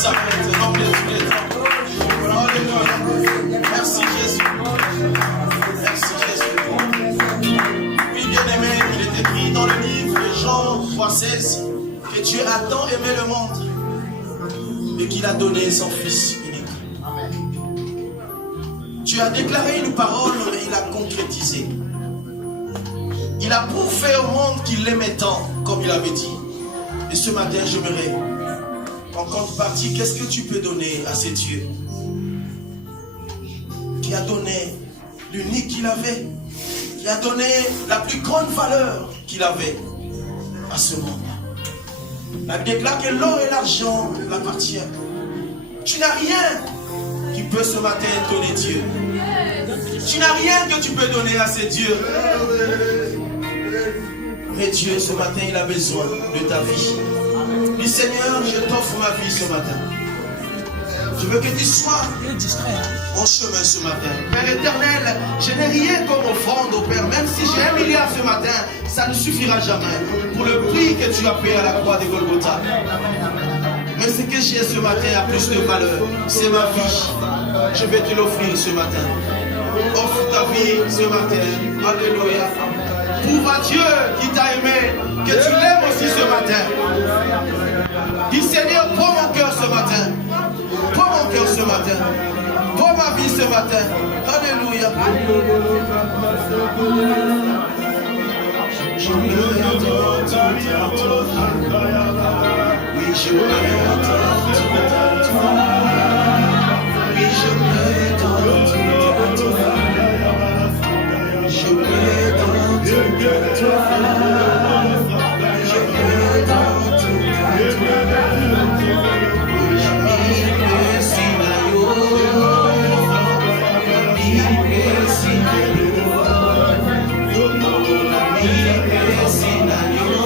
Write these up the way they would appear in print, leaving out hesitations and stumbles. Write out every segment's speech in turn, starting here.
s'arrête. Non, mais tu l'es. Alléluia. Merci Jésus. Merci Jésus. Oui, bien-aimé, il est écrit dans le livre de Jean 3,16 que Dieu a tant aimé le monde et qu'il a donné son Fils unique. Dieu a déclaré une parole, mais il a concrétisé. Il a prouvé au monde qu'il l'aimait tant, comme il avait dit. Et ce matin, j'aimerais, en contrepartie, qu'est-ce que tu peux donner à ces dieux qui a donné l'unique qu'il avait, qui a donné la plus grande valeur qu'il avait à ce monde. La Bible déclare que l'or et l'argent l'appartiennent. Tu n'as rien qui peut ce matin donner Dieu. Tu n'as rien que tu peux donner à ces dieux. Mais Dieu, ce matin, il a besoin de ta vie. Dis Seigneur, je t'offre ma vie ce matin. Je veux que tu sois mon chemin ce matin. Père éternel, je n'ai rien comme offrande au Père. Même si j'ai 1 milliard ce matin, ça ne suffira jamais pour le prix que tu as payé à la croix de Golgotha. Mais ce que j'ai ce matin a plus de valeur. C'est ma vie. Je vais te l'offrir ce matin. Offre ta vie ce matin. Alléluia. Prouve à Dieu qui t'a aimé, que tu l'aimes aussi ce matin. Dis Seigneur, prends mon cœur ce matin. Prends mon cœur ce matin. Prends ma vie ce matin. Alléluia. Je me donne tout à toi. Oui, je me donne tout à toi. Oui, je me donne tout à toi. Je me donne tout à toi. Je me donne tout à toi. Sinayo,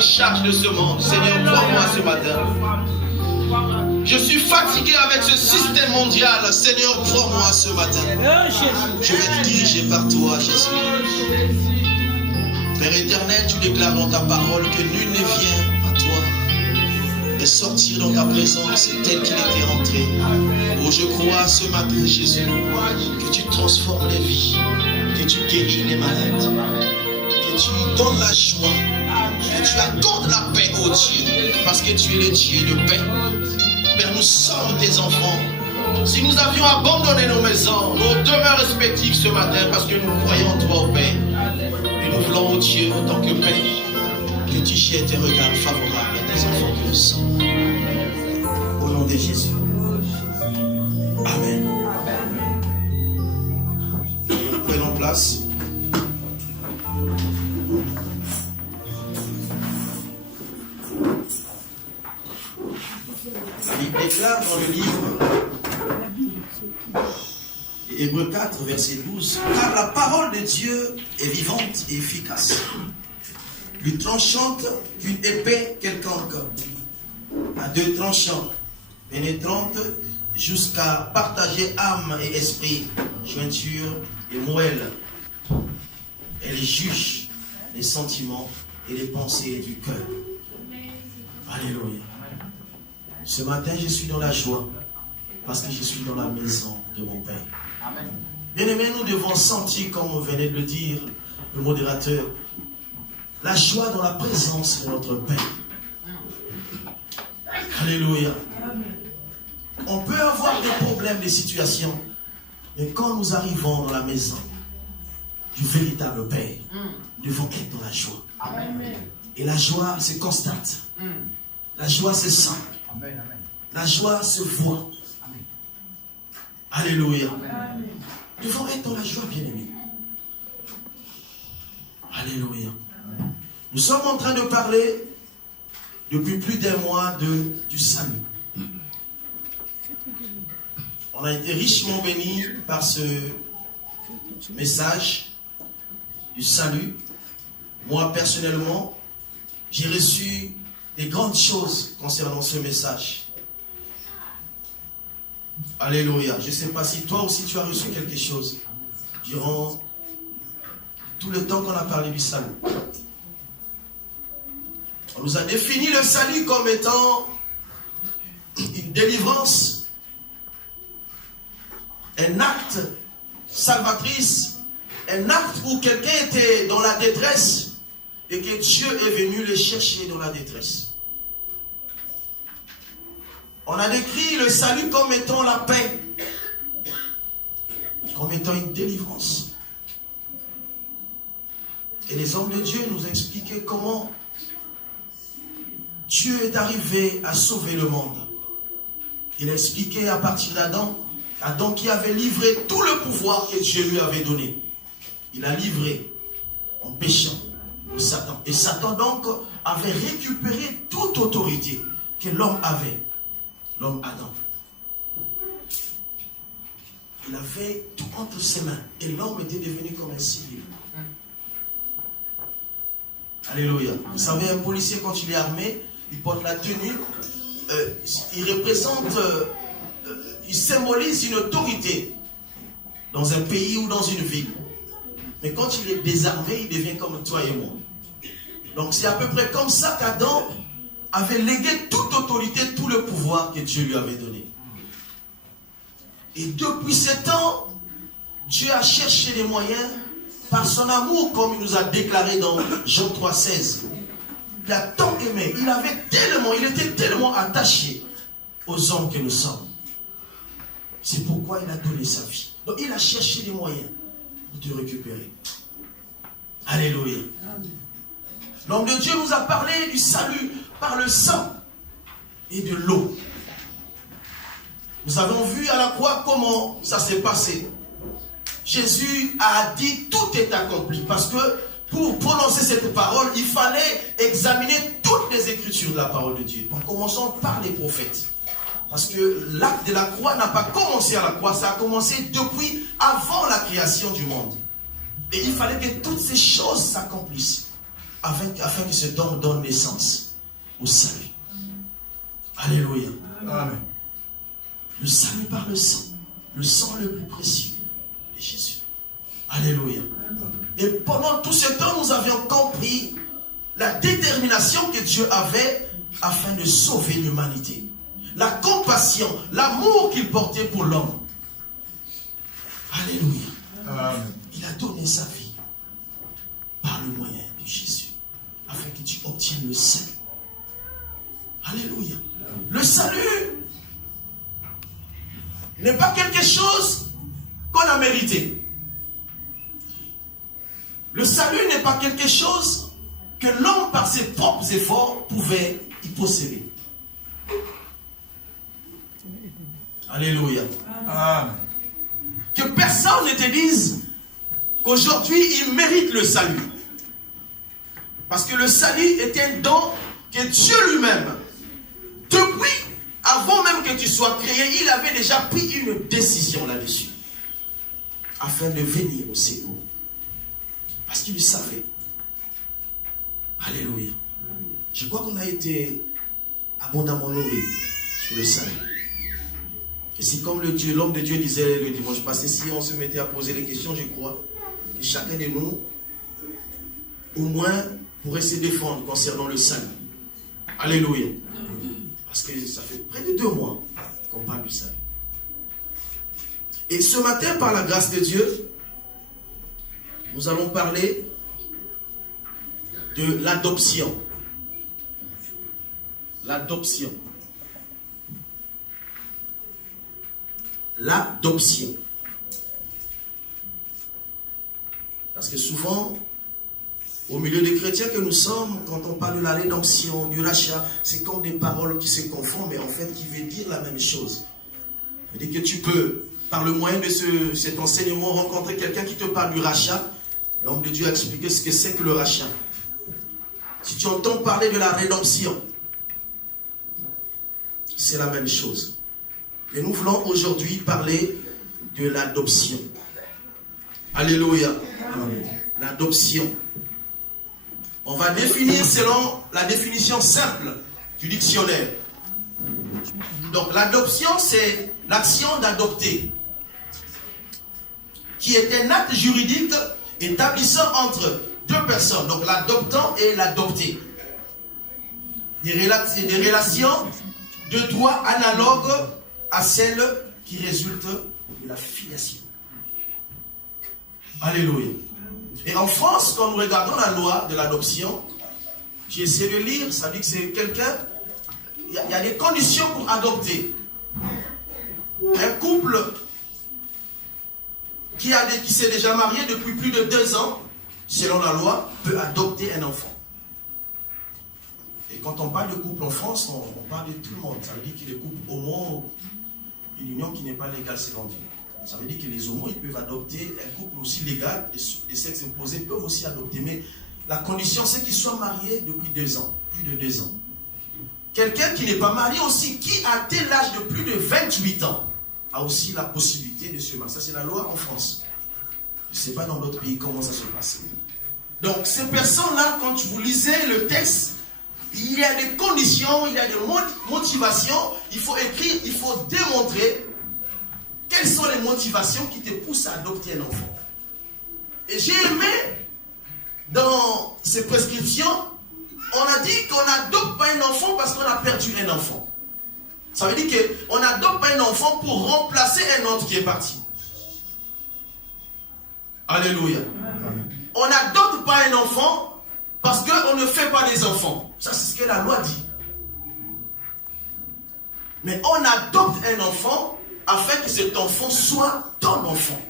les charges de ce monde. Seigneur, prends-moi ce matin. Je suis fatigué avec ce système mondial. Seigneur, prends-moi ce matin. Je vais être dirigé par toi, Jésus. Père éternel, tu déclares dans ta parole que nul ne vient à toi et sortir dans ta présence tel qu'il était rentré. Oh, je crois ce matin, Jésus, que tu transformes les vies, que tu guéris les malades, que tu donnes la joie, que tu accordes la paix, oh Dieu, parce que tu es le Dieu de paix. Père, nous sommes tes enfants. Si nous avions abandonné nos maisons, nos demeures respectives ce matin, parce que nous croyons en toi, au Père, et nous voulons, oh Dieu, en tant que Père, que tu jettes tes regards favorables à tes enfants que nous sommes. Au nom de Jésus. Amen. Prenons place. La Bible déclare dans le livre Hébreux 4, verset 12, car la parole de Dieu est vivante et efficace, plus tranchante qu'une épée quelconque, à deux tranchants, pénétrante jusqu'à partager âme et esprit, jointure et moelle. Elle juge les sentiments et les pensées du cœur. Alléluia. Ce matin, je suis dans la joie parce que je suis dans la maison de mon Père. Bien-aimés, nous devons sentir, comme venait de le dire le modérateur, la joie dans la présence de notre Père. Alléluia. On peut avoir des problèmes, des situations, mais quand nous arrivons dans la maison du véritable Père, nous devons être dans la joie. Et la joie se constate. La joie se sent. La joie se voit. Alléluia. Nous devons être dans la joie, bien-aimés. Alléluia. Nous sommes en train de parler depuis plus d'un mois du salut. On a été richement bénis par ce message du salut. Moi, personnellement, j'ai reçu des grandes choses concernant ce message. Alléluia. Je ne sais pas si toi aussi tu as reçu quelque chose durant tout le temps qu'on a parlé du salut. On nous a défini le salut comme étant une délivrance, un acte salvatrice, un acte où quelqu'un était dans la détresse et que Dieu est venu le chercher dans la détresse. On a décrit le salut comme étant la paix, comme étant une délivrance. Et les hommes de Dieu nous expliquaient comment Dieu est arrivé à sauver le monde. Il a expliqué à partir d'Adam, Adam qui avait livré tout le pouvoir que Dieu lui avait donné. Il a livré en péchant Satan. Et Satan donc avait récupéré toute autorité que l'homme avait. L'homme Adam. Il avait tout entre ses mains. Et l'homme était devenu comme un civil. Alléluia. Vous savez, un policier, quand il est armé, il porte la tenue. Il représente, il symbolise une autorité dans un pays ou dans une ville. Mais quand il est désarmé, il devient comme toi et moi. Donc c'est à peu près comme ça qu'Adam avait légué toute autorité, tout le pouvoir que Dieu lui avait donné. Et depuis ce temps, Dieu a cherché les moyens par son amour, comme il nous a déclaré dans Jean 3,16. Il a tant aimé, il était tellement attaché aux hommes que nous sommes. C'est pourquoi il a donné sa vie. Donc il a cherché les moyens de te récupérer. Alléluia. L'homme de Dieu nous a parlé du salut par le sang et de l'eau. Nous avons vu à la croix comment ça s'est passé. Jésus a dit tout est accompli. Parce que pour prononcer cette parole, il fallait examiner toutes les écritures de la parole de Dieu. En commençant par les prophètes. Parce que l'acte de la croix n'a pas commencé à la croix, ça a commencé depuis avant la création du monde. Et il fallait que toutes ces choses s'accomplissent. afin que ce don donne naissance au salut. Alléluia. Amen. Le salut par le sang le plus précieux de Jésus. Alléluia. Et pendant tout ce temps, nous avions compris la détermination que Dieu avait afin de sauver l'humanité. La compassion, l'amour qu'il portait pour l'homme. Alléluia. Amen. Il a donné sa vie par le moyen de Jésus afin que tu obtiennes le salut. Alléluia. Le salut n'est pas quelque chose qu'on a mérité. Le salut n'est pas quelque chose que l'homme par ses propres efforts pouvait y posséder. Alléluia. Amen. Que personne ne te dise qu'aujourd'hui il mérite le salut. Parce que le salut est un don que Dieu lui-même, depuis avant même que tu sois créé, il avait déjà pris une décision là-dessus. Afin de venir au secours. Parce qu'il le savait. Alléluia. Je crois qu'on a été abondamment nourris sur le salut. Et c'est comme l'homme de Dieu disait le dimanche passé, si on se mettait à poser les questions, je crois que chacun de nous, au moins, pourrait se défendre concernant le salut. Alléluia. Parce que ça fait près de 2 mois qu'on parle du salut. Et ce matin, par la grâce de Dieu, nous allons parler de l'adoption. L'adoption. L'adoption. Parce que souvent, au milieu des chrétiens que nous sommes, quand on parle de la rédemption, du rachat, c'est comme des paroles qui se confondent, mais en fait qui veulent dire la même chose. C'est-à-dire que tu peux, par le moyen de cet enseignement, rencontrer quelqu'un qui te parle du rachat. L'homme de Dieu a expliqué ce que c'est que le rachat. Si tu entends parler de la rédemption, c'est la même chose. Et nous voulons aujourd'hui parler de l'adoption. Alléluia. L'adoption. On va définir selon la définition simple du dictionnaire. Donc l'adoption, c'est l'action d'adopter, qui est un acte juridique établissant entre 2 personnes, donc l'adoptant et l'adopté, des relations de droit analogues à celles qui résultent de la filiation. Alléluia. Et en France, quand nous regardons la loi de l'adoption, j'ai essayé de lire, ça dit que c'est quelqu'un, il y a des conditions pour adopter. Un couple qui s'est déjà marié depuis plus de 2 ans, selon la loi, peut adopter un enfant. Et quand on parle de couple en France, on parle de tout le monde. Ça veut dire que les couples homo, une union qui n'est pas légale selon Dieu. Ça veut dire que les homos, ils peuvent adopter, un couple aussi légal, les sexes opposés peuvent aussi adopter. Mais la condition, c'est qu'ils soient mariés depuis 2 ans, plus de 2 ans. Quelqu'un qui n'est pas marié aussi, qui a atteint l'âge de plus de 28 ans, a aussi la possibilité de se marier. Ça, c'est la loi en France. Je ne sais pas dans d'autres pays comment ça se passe. Donc, ces personnes-là, quand vous lisez le texte, il y a des conditions, il y a des motivations. Il faut écrire, il faut démontrer quelles sont les motivations qui te poussent à adopter un enfant. Et j'ai aimé, dans ces prescriptions, on a dit qu'on n'adopte pas un enfant parce qu'on a perdu un enfant. Ça veut dire qu'on n'adopte pas un enfant pour remplacer un autre qui est parti. Alléluia. On n'adopte pas un enfant parce qu'on ne fait pas des enfants. Ça, c'est ce que la loi dit. Mais on adopte un enfant afin que cet enfant soit ton enfant.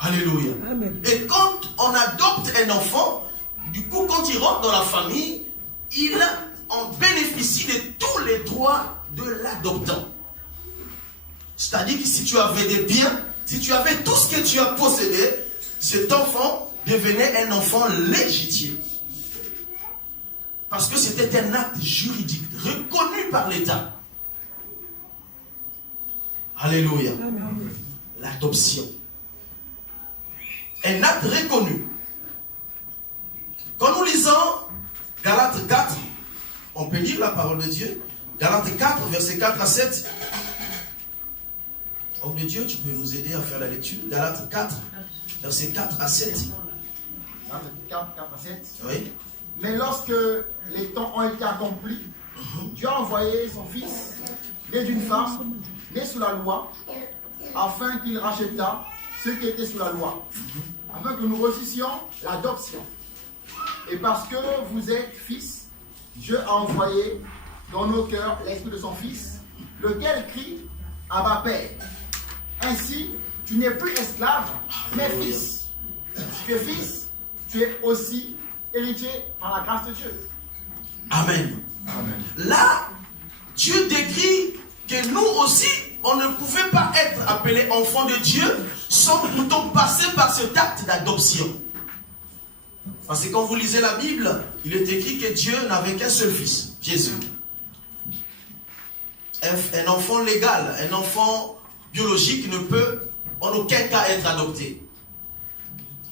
Alléluia. Amen. Et quand on adopte un enfant, du coup, quand il rentre dans la famille, il en bénéficie de tous les droits de l'adoptant. C'est-à-dire que si tu avais des biens, si tu avais tout ce que tu as possédé, cet enfant devenait un enfant légitime. Parce que c'était un acte juridique, reconnu par l'État. Alléluia. L'adoption. Un acte reconnu. Quand nous lisons Galates 4, on peut lire la parole de Dieu. Galates 4, versets 4 à 7. Homme de Dieu, tu peux nous aider à faire la lecture. Galates 4, versets 4 à 7. Galates 4, 4 à 7. Oui. Mais lorsque les temps ont été accomplis, Dieu a envoyé son Fils, né d'une femme, né sous la loi, afin qu'il rachètât ceux qui étaient sous la loi, afin que nous reçussions l'adoption. Et parce que vous êtes fils, Dieu a envoyé dans nos cœurs l'esprit de son Fils, lequel crie « Abba Père ». Ainsi, tu n'es plus esclave, mais fils. Tu es fils, tu es aussi héritier par la grâce de Dieu. Amen. Amen. Là, Dieu décrit que nous aussi, on ne pouvait pas être appelés enfants de Dieu sans plutôt passer par cet acte d'adoption. Parce que quand vous lisez la Bible, il est écrit que Dieu n'avait qu'un seul fils, Jésus. Un enfant légal, un enfant biologique ne peut en aucun cas être adopté.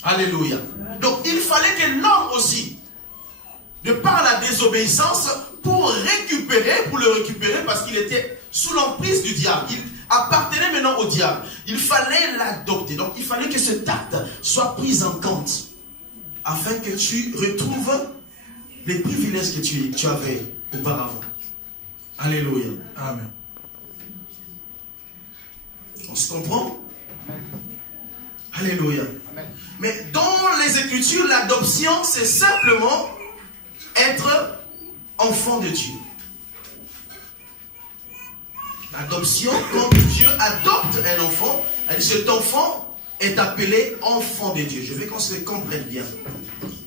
Alléluia. Donc il fallait que l'homme aussi, de par la désobéissance, pour le récupérer parce qu'il était sous l'emprise du diable. Il appartenait maintenant au diable. Il fallait l'adopter. Donc il fallait que cet acte soit pris en compte afin que tu retrouves les privilèges que tu avais auparavant. Alléluia. Amen. On se comprend? Alléluia. Amen. Mais dans les Écritures, l'adoption, c'est simplement être enfant de Dieu. L'adoption, quand Dieu adopte un enfant, cet enfant est appelé enfant de Dieu. Je veux qu'on se comprenne bien.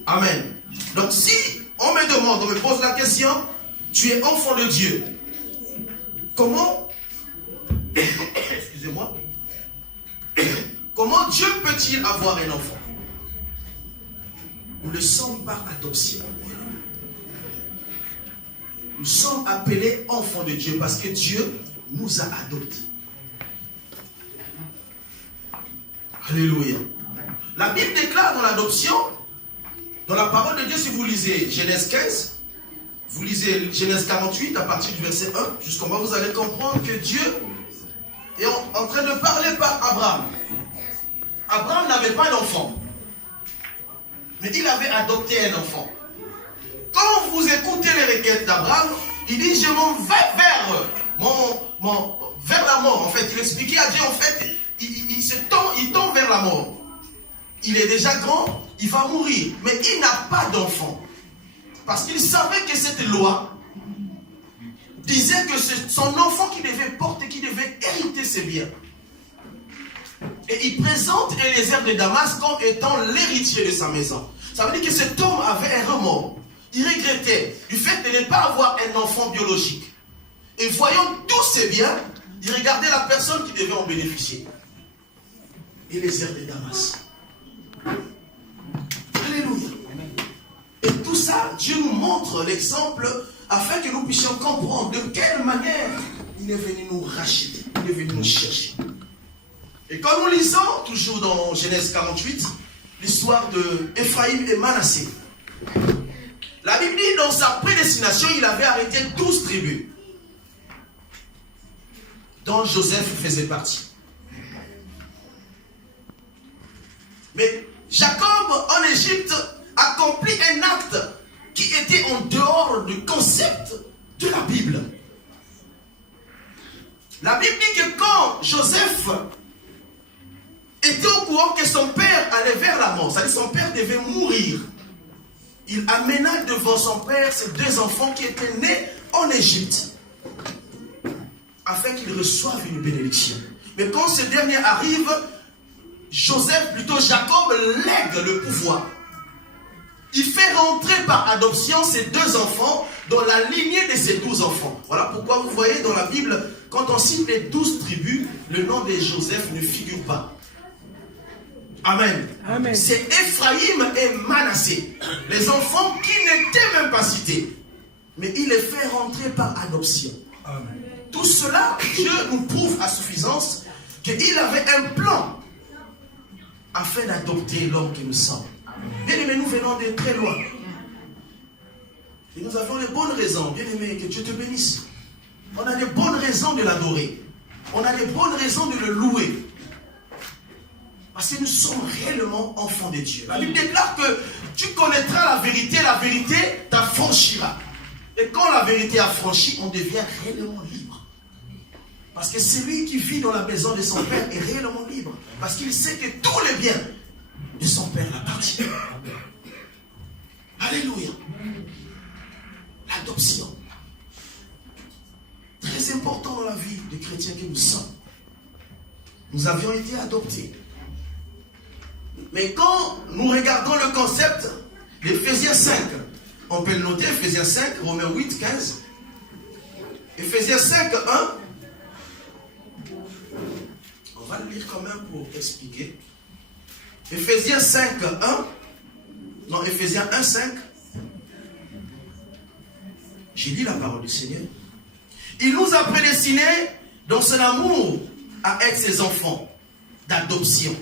Amen. Donc si on me demande, on me pose la question, tu es enfant de Dieu, comment, excusez-moi, comment Dieu peut-il avoir un enfant? Nous le sommes par adoption. Nous sommes appelés enfants de Dieu parce que Dieu nous a adoptés. Alléluia. La Bible déclare dans l'adoption, dans la parole de Dieu, si vous lisez Genèse 15, vous lisez Genèse 48 à partir du verset 1 jusqu'en bas, vous allez comprendre que Dieu est en train de parler par Abraham. Abraham n'avait pas d'enfant, mais il avait adopté un enfant. Quand vous écoutez les requêtes d'Abraham, il dit je m'en vais vers la mort. En fait, il expliquait à Dieu, en fait, il tend vers la mort. Il est déjà grand, il va mourir, mais il n'a pas d'enfant. Parce qu'il savait que cette loi disait que c'est son enfant qui devait porter, qui devait hériter ses biens. Et il présente Eliezer de Damas comme étant l'héritier de sa maison. Ça veut dire que cet homme avait un remords. Il regrettait du fait de ne pas avoir un enfant biologique. Et voyant tous ses biens, il regardait la personne qui devait en bénéficier. Eliezer de Damas. Alléluia. Et tout ça, Dieu nous montre l'exemple afin que nous puissions comprendre de quelle manière il est venu nous racheter, il est venu nous chercher. Et quand nous lisons, toujours dans Genèse 48, l'histoire de Ephraïm et Manassé, la Bible dit dans sa prédestination, il avait arrêté 12 tribus, dont Joseph faisait partie. Mais Jacob en Égypte accomplit un acte qui était en dehors du concept de la Bible. La Bible dit que quand Joseph était au courant que son père allait vers la mort, c'est-à-dire son père devait mourir, il amena devant son père ses deux enfants qui étaient nés en Égypte, afin qu'ils reçoivent une bénédiction. Mais quand ce dernier arrive, Jacob lègue le pouvoir. Il fait rentrer par adoption ses deux enfants dans la lignée de ses 12 enfants. Voilà pourquoi vous voyez dans la Bible, quand on cite les 12 tribus, le nom de Joseph ne figure pas. Amen. Amen. C'est Ephraïm et Manassé, les enfants qui n'étaient même pas cités. Mais il les fait rentrer par adoption. Amen. Tout cela, Dieu nous prouve à suffisance qu'il avait un plan afin d'adopter l'homme que nous sommes. Bien aimés, nous venons de très loin. Et nous avions les bonnes raisons, bien aimé, que Dieu te bénisse. On a des bonnes raisons de l'adorer. On a des bonnes raisons de le louer. Parce que nous sommes réellement enfants de Dieu. La Bible déclare que tu connaîtras la vérité t'affranchira. Et quand la vérité affranchit, on devient réellement libre. Parce que celui qui vit dans la maison de son Père est réellement libre. Parce qu'il sait que tous les biens de son Père l'appartiennent. Alléluia. L'adoption. Très important dans la vie des chrétiens que nous sommes. Nous avions été adoptés. Mais quand nous regardons le concept d'Éphésiens 5, on peut le noter, Éphésiens 5, Romains 8, 15. Éphésiens 5, 1. On va le lire quand même pour expliquer. Éphésiens 5, 1. Non, Éphésiens 1, 5. J'ai dit la parole du Seigneur. Il nous a prédestinés dans son amour à être ses enfants d'adoption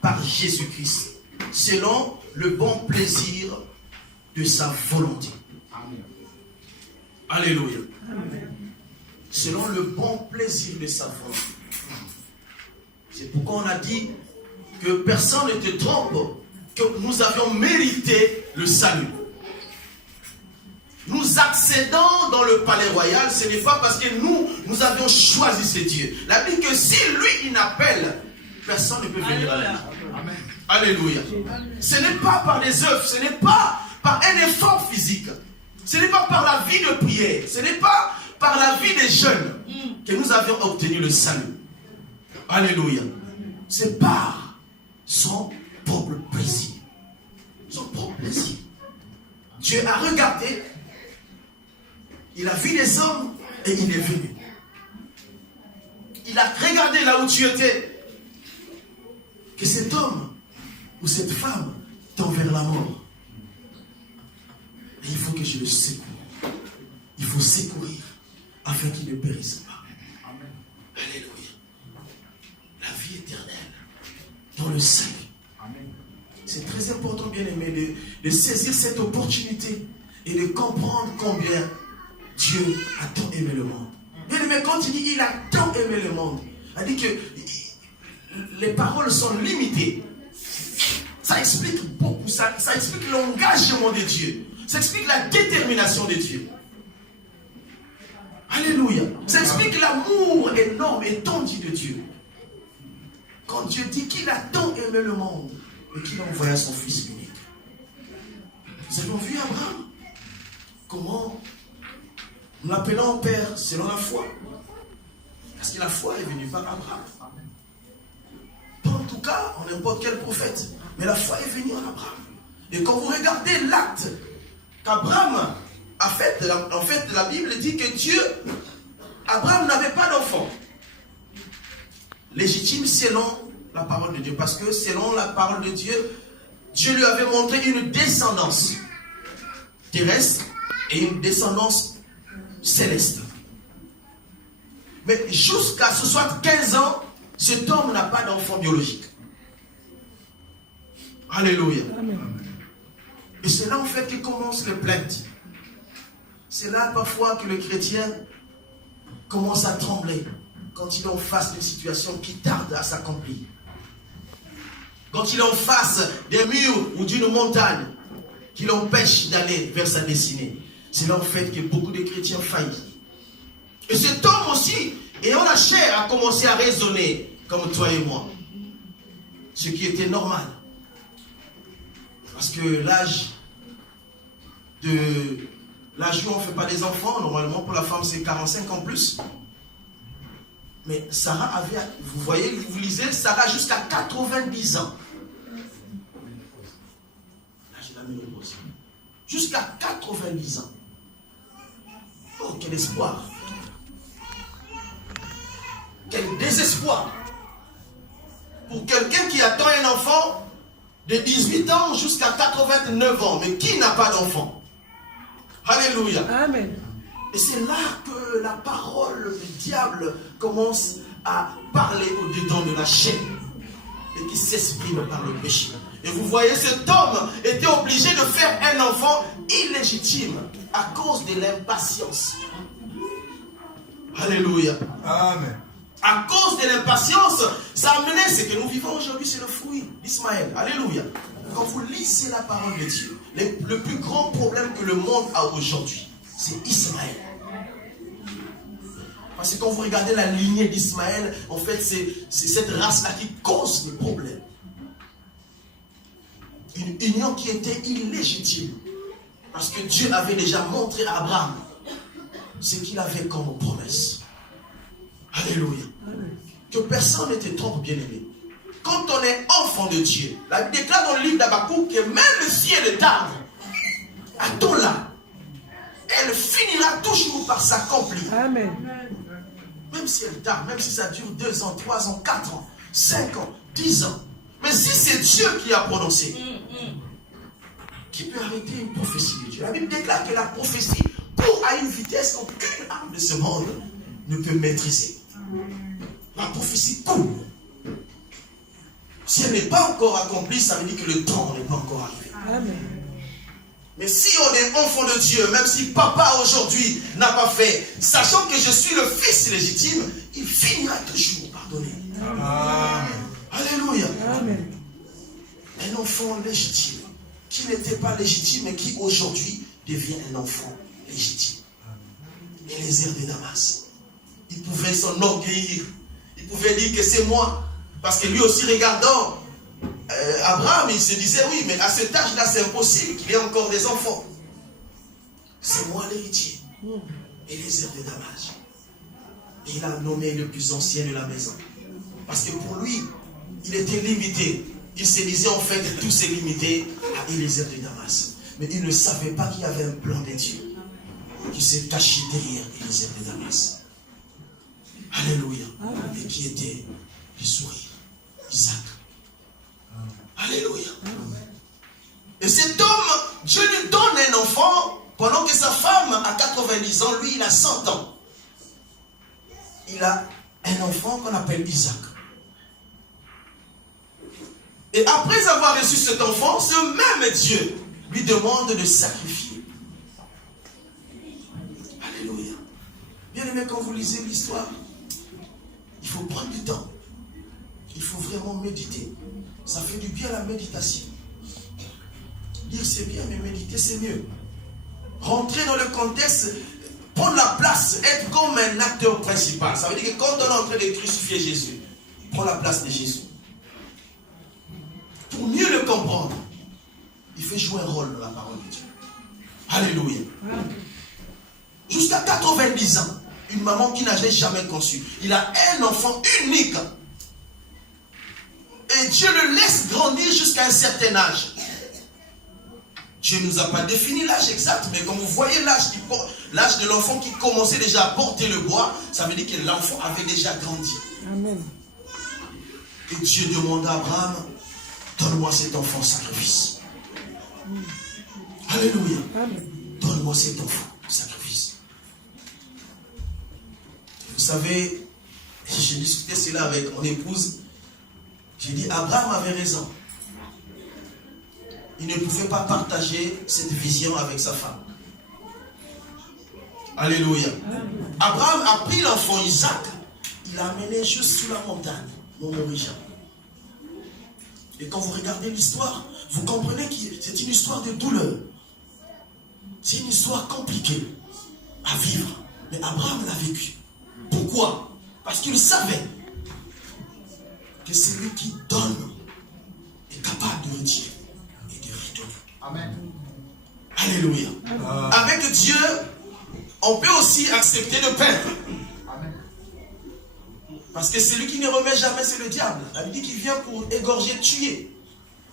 par Jésus-Christ, selon le bon plaisir de sa volonté. Amen. Alléluia. Amen. Selon le bon plaisir de sa volonté. C'est pourquoi on a dit que personne ne te trompe, que nous avions mérité le salut. Nous accédons dans le palais royal, ce n'est pas parce que nous avions choisi ce Dieu. La Bible dit que si lui, il appelle, personne ne peut venir à lui. Amen. Alléluia. Ce n'est pas par des œuvres, ce n'est pas par un effort physique, ce n'est pas par la vie de prière, ce n'est pas par la vie des jeunes que nous avions obtenu le salut. Alléluia. C'est par son propre plaisir. Son propre plaisir. Dieu a regardé, il a vu les hommes et il est venu. Il a regardé là où tu étais, que cet homme ou cette femme tend vers la mort. Et il faut que je le secoue. Il faut secourir afin qu'il ne périsse pas. Amen. Alléluia. La vie éternelle dans le salut. C'est très important, bien aimé, de saisir cette opportunité et de comprendre combien Dieu a tant aimé le monde. Bien aimé, quand il dit il a tant aimé le monde, il dit que les paroles sont limitées. Ça explique beaucoup, ça explique l'engagement de Dieu. Ça explique la détermination de Dieu. Alléluia. Ça explique l'amour énorme et étendu de Dieu. Quand Dieu dit qu'il a tant aimé le monde et qu'il a envoyé son Fils unique. Nous avons vu Abraham. Comment nous l'appelons Père selon la foi. Parce que la foi est venue par Abraham. Pas en tout cas en n'importe quel prophète. Mais la foi est venue en Abraham. Et quand vous regardez l'acte qu'Abraham a fait, en fait la Bible dit que Abraham n'avait pas d'enfant. Légitime selon la parole de Dieu. Parce que selon la parole de Dieu, Dieu lui avait montré une descendance terrestre et une descendance céleste. Mais jusqu'à ce soit 15 ans, cet homme n'a pas d'enfant biologique. Alléluia. Amen. Et c'est là en fait que commencent les plaintes. C'est là parfois que le chrétien commence à trembler quand il est en face d'une situation qui tarde à s'accomplir. Quand il est en face des murs ou d'une montagne qui l'empêche d'aller vers sa destinée. C'est là en fait que beaucoup de chrétiens faillissent. Et cet homme aussi, ayant la chair, a commencé à raisonner comme toi et moi. Ce qui était normal. Parce que l'âge où on ne fait pas des enfants, normalement pour la femme c'est 45 ans plus. Mais Sarah avait, vous voyez, vous lisez, Sarah jusqu'à 90 ans. L'âge de la ménopause. Jusqu'à 90 ans. Oh, quel espoir. Quel désespoir. Pour quelqu'un qui attend un enfant de 18 ans jusqu'à 89 ans. Mais qui n'a pas d'enfant? Alléluia. Amen. Et c'est là que la parole du diable commence à parler au-dedans de la chair et qui s'exprime par le péché. Et vous voyez, cet homme était obligé de faire un enfant illégitime à cause de l'impatience. Alléluia. Amen. À cause de l'impatience, ça a amené ce que nous vivons aujourd'hui, c'est le fruit d'Ismaël. Alléluia. Quand vous lisez la parole de Dieu, le plus grand problème que le monde a aujourd'hui, c'est Ismaël. Parce que quand vous regardez la lignée d'Ismaël, en fait, c'est cette race-là qui cause les problèmes. Une union qui était illégitime. Parce que Dieu avait déjà montré à Abraham ce qu'il avait comme promesse. Alléluia. Que personne ne te trompe, bien-aimé. Quand on est enfant de Dieu, la Bible déclare dans le livre d'Habakkuk que même si elle tarde, attends-la. Elle finira toujours par s'accomplir. Amen. Même si elle tarde, même si ça dure 2 ans, 3 ans, 4 ans, 5 ans, 10 ans. Mais si c'est Dieu qui a prononcé, qui peut arrêter une prophétie de Dieu? La Bible déclare que la prophétie court à une vitesse qu'aucune âme de ce monde ne peut maîtriser. La prophétie court. Si elle n'est pas encore accomplie, ça veut dire que le temps n'est pas encore arrivé. Amen. Mais si on est enfant de Dieu, même si papa aujourd'hui n'a pas fait, sachant que je suis le fils légitime, il finira toujours par donner. Amen. Alléluia. Amen. Un enfant légitime, qui n'était pas légitime et qui aujourd'hui devient un enfant légitime. Eliezer de Damas, il pouvait s'enorgueillir, il pouvait dire que c'est moi, parce que lui aussi regardant Abraham, il se disait oui, mais à cet âge-là c'est impossible qu'il ait encore des enfants. C'est moi l'héritier. Eliezer de Damas. Et il a nommé le plus ancien de la maison. Parce que pour lui, il était limité. Il se disait en fait que tout s'est limité à Eliezer de Damas. Mais il ne savait pas qu'il y avait un plan de Dieu qui s'est caché derrière Eliezer de Damas. Alléluia. Et qui était le sourire. Isaac. Alléluia. Et cet homme, Dieu lui donne un enfant pendant que sa femme a 90 ans, lui il a 100 ans. Il a un enfant qu'on appelle Isaac. Et après avoir reçu cet enfant, ce même Dieu lui demande de sacrifier. Alléluia. Bien aimé, quand vous lisez l'histoire, il faut prendre du temps. Il faut vraiment méditer. Ça fait du bien la méditation. Lire c'est bien, mais méditer c'est mieux. Rentrer dans le contexte, prendre la place, être comme un acteur principal. Ça veut dire que quand on est en train de crucifier Jésus, prends la place de Jésus. Pour mieux le comprendre, il fait jouer un rôle dans la parole de Dieu. Alléluia. Jusqu'à 90 ans, une maman qui n'avait jamais conçu. Il a un enfant unique. Et Dieu le laisse grandir jusqu'à un certain âge. Dieu ne nous a pas défini l'âge exact, mais quand vous voyez l'âge de l'enfant qui commençait déjà à porter le bois, ça veut dire que l'enfant avait déjà grandi. Amen. Et Dieu demande à Abraham, donne-moi cet enfant sacrifice. Alléluia. Donne-moi cet enfant sacrifice. Vous savez, j'ai discuté cela avec mon épouse. J'ai dit, Abraham avait raison. Il ne pouvait pas partager cette vision avec sa femme. Alléluia. Abraham a pris l'enfant Isaac, il l'a amené juste sous la montagne, mon origine. Et quand vous regardez l'histoire, vous comprenez que c'est une histoire de douleur. C'est une histoire compliquée à vivre. Mais Abraham l'a vécu. Pourquoi? Parce qu'il savait que celui qui donne est capable de retirer et de redonner. Amen. Alléluia. Avec Dieu, on peut aussi accepter de perdre. Amen. Parce que celui qui ne remet jamais, c'est le diable. Il dit qu'il vient pour égorger, tuer.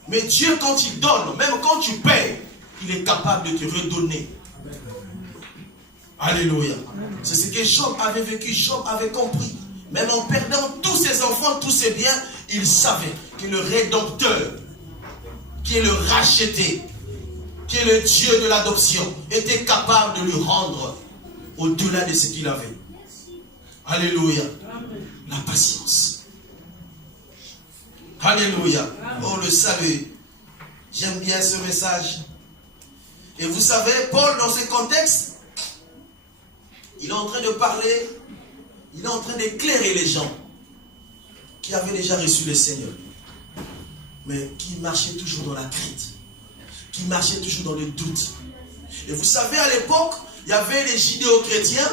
Mais Dieu, quand il donne, même quand tu payes, il est capable de te redonner. Alléluia. C'est ce que Job avait vécu, Job avait compris. Même en perdant tous ses enfants, tous ses biens, il savait que le Rédempteur, qui est le racheté, qui est le Dieu de l'adoption, était capable de lui rendre au-delà de ce qu'il avait. Alléluia. La patience. Alléluia. Oh, le salut. J'aime bien ce message. Et vous savez, Paul, dans ce contexte, il est en train de parler, il est en train d'éclairer les gens qui avaient déjà reçu le Seigneur, mais qui marchaient toujours dans la crainte, qui marchaient toujours dans le doute. Et vous savez, à l'époque, il y avait les judéo-chrétiens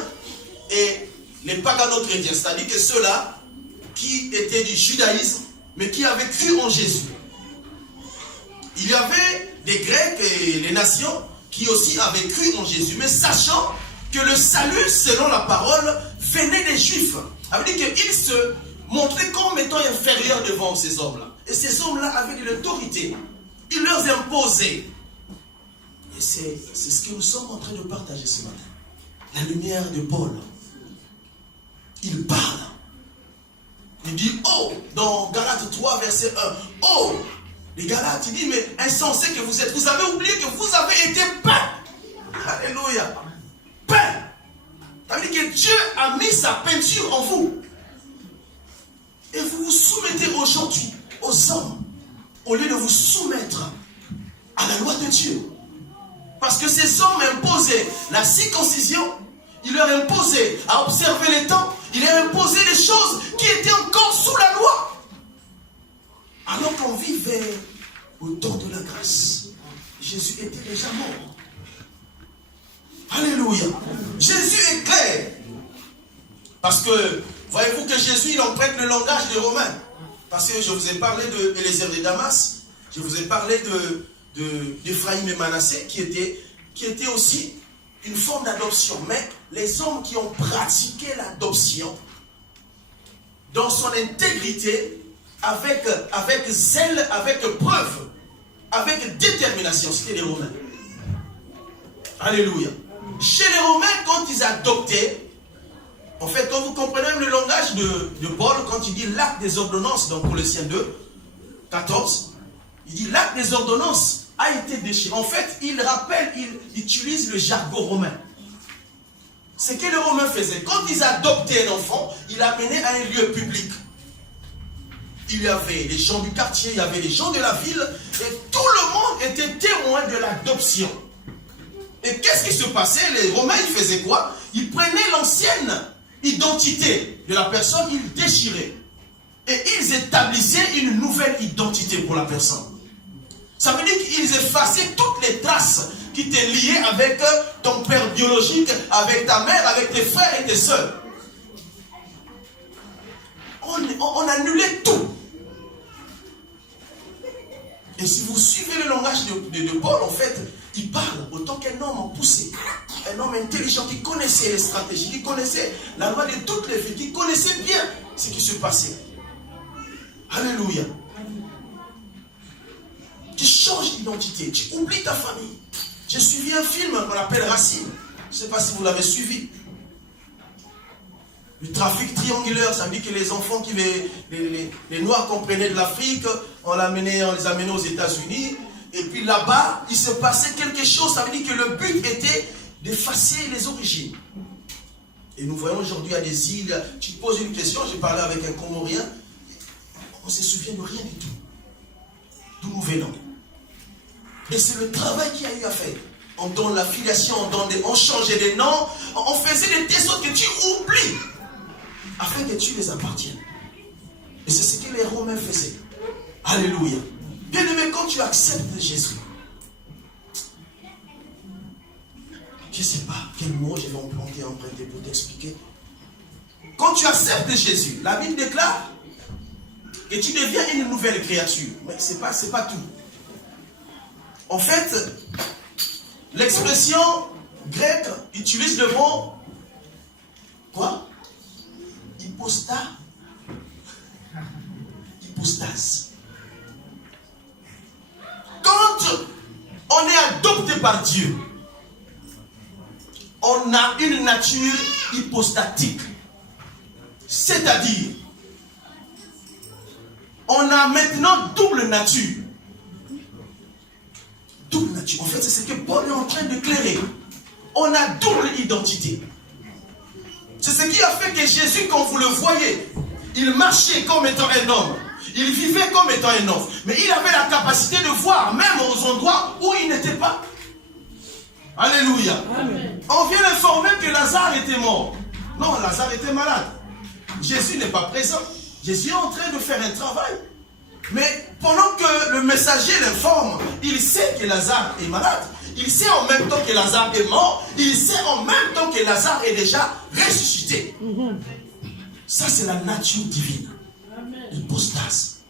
et les pagano-chrétiens, c'est-à-dire que ceux-là qui étaient du judaïsme, mais qui avaient cru en Jésus. Il y avait des Grecs et les nations qui aussi avaient cru en Jésus, mais sachant que le salut, selon la parole, venait des Juifs. Ça veut dire qu'ils se montraient comme étant inférieurs devant ces hommes-là. Et ces hommes-là avaient de l'autorité. Ils leur imposaient. Et c'est ce que nous sommes en train de partager ce matin. La lumière de Paul. Il parle. Il dit, oh, dans Galates 3, verset 1, oh, les Galates, il dit, mais insensés que vous êtes, vous avez oublié que vous avez été peints. Alléluia. Peints. Ça veut dire que Dieu a mis sa peinture en vous. Et vous vous soumettez aujourd'hui aux hommes, au lieu de vous soumettre à la loi de Dieu. Parce que ces hommes imposaient la circoncision, ils leur imposaient à observer les temps, ils leur imposaient des choses qui étaient encore sous la loi. Alors qu'on vivait au temps de la grâce, Jésus était déjà mort. Alléluia. Jésus est clair. Parce que, voyez-vous que Jésus, il emprunte le langage des Romains. Parce que je vous ai parlé d'Élézer de Damas, je vous ai parlé d'Ephraïm et Manassé, qui était aussi une forme d'adoption. Mais les hommes qui ont pratiqué l'adoption, dans son intégrité, avec zèle, avec preuve, avec détermination, c'était les Romains. Alléluia. Chez les Romains, quand ils adoptaient, en fait, quand vous comprenez même le langage de Paul, quand il dit l'acte des ordonnances, dans Colossiens 2, 14, il dit l'acte des ordonnances a été déchiré. En fait, il rappelle, il utilise le jargon romain. C'est que les Romains faisaient. Quand ils adoptaient un enfant, ils l'amenaient à un lieu public. Il y avait les gens du quartier, il y avait les gens de la ville, et tout le monde était témoin de l'adoption. Et qu'est-ce qui se passait? Les Romains, ils faisaient quoi? Ils prenaient l'ancienne identité de la personne, ils déchiraient. Et ils établissaient une nouvelle identité pour la personne. Ça veut dire qu'ils effaçaient toutes les traces qui étaient liées avec ton père biologique, avec ta mère, avec tes frères et tes sœurs. On annulait tout. Et si vous suivez le langage de Paul, en fait, il parle autant qu'un homme en poussé. Un homme intelligent qui connaissait les stratégies, qui connaissait la loi de toutes les vies, qui connaissait bien ce qui se passait. Alléluia. Tu changes d'identité, tu oublies ta famille. J'ai suivi un film qu'on appelle Racine. Je ne sais pas si vous l'avez suivi. Le trafic triangulaire, ça veut dire que les enfants, les Noirs qu'on prenait de l'Afrique, on les amenait aux États-Unis. Et puis là-bas, il se passait quelque chose. Ça veut dire que le but était d'effacer les origines. Et nous voyons aujourd'hui à des îles, tu te poses une question, j'ai parlé avec un Comorien, on ne se souvient de rien du tout. D'où nous venons. Et c'est le travail qu'il y a eu à faire. On donne la filiation, on changeait des noms, on faisait des tests que tu oublies, afin que tu les appartiennes. Et c'est ce que les Romains faisaient. Alléluia. Bien aimé, quand tu acceptes Jésus, je ne sais pas quel mot je vais emprunter pour t'expliquer. Quand tu acceptes Jésus, la Bible déclare que tu deviens une nouvelle créature. Mais ce n'est pas tout. En fait, l'expression grecque utilise le mot quoi? Hypostase. Quand on est adopté par Dieu, on a une nature hypostatique. C'est-à-dire, on a maintenant double nature. Double nature. En fait, c'est ce que Paul est en train de clairer. On a double identité. C'est ce qui a fait que Jésus, quand vous le voyez, il marchait comme étant un homme. Il vivait comme étant un homme. Mais il avait la capacité de voir, même aux endroits où il n'était pas. Alléluia. Amen. On vient d'informer que Lazare était mort. Non, Lazare était malade. Jésus n'est pas présent. Jésus est en train de faire un travail. Mais pendant que le messager l'informe, il sait que Lazare est malade. Il sait en même temps que Lazare est mort. Il sait en même temps que Lazare est déjà ressuscité. Ça, c'est la nature divine. L'hypostase.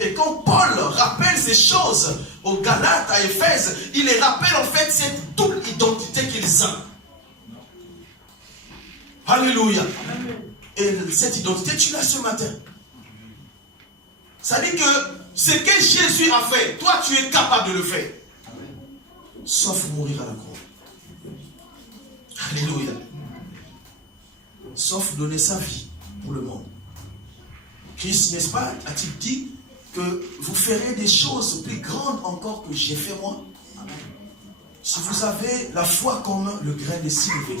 Et quand Paul rappelle ces choses aux Galates, à Éphèse, il les rappelle en fait cette double identité qu'ils ont. Alléluia. Et cette identité, tu l'as ce matin. Ça dit que ce que Jésus a fait, toi tu es capable de le faire. Sauf mourir à la croix. Alléluia. Sauf donner sa vie pour le monde. Christ, n'est-ce pas, a-t-il dit que vous ferez des choses plus grandes encore que j'ai fait moi? Si vous avez la foi comme le grain de sylve,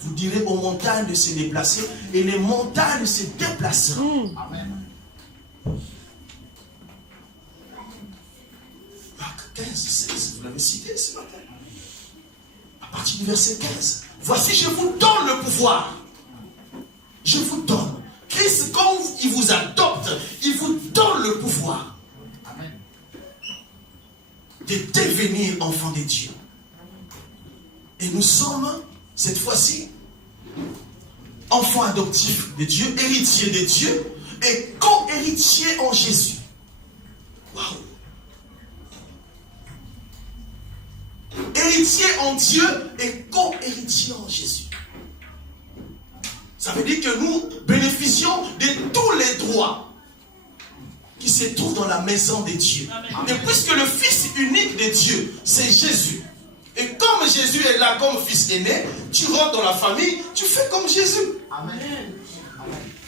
vous direz aux montagnes de se déplacer et les montagnes se déplaceront. Amen. Marc 15, 16, vous l'avez cité ce matin. À partir du verset 15. Voici, je vous donne le pouvoir. Je vous donne. Christ, quand il vous adopte, il vous donne le pouvoir. Amen. De devenir enfant de Dieu. Et nous sommes, cette fois-ci, enfants adoptifs de Dieu, héritiers de Dieu et co-héritiers en Jésus. Waouh! Héritiers en Dieu et co-héritiers en Jésus. Ça veut dire que nous bénéficions de tous les droits qui se trouvent dans la maison de Dieu. Et puisque le Fils unique de Dieu, c'est Jésus. Et comme Jésus est là comme fils aîné, tu rentres dans la famille, tu fais comme Jésus. Amen.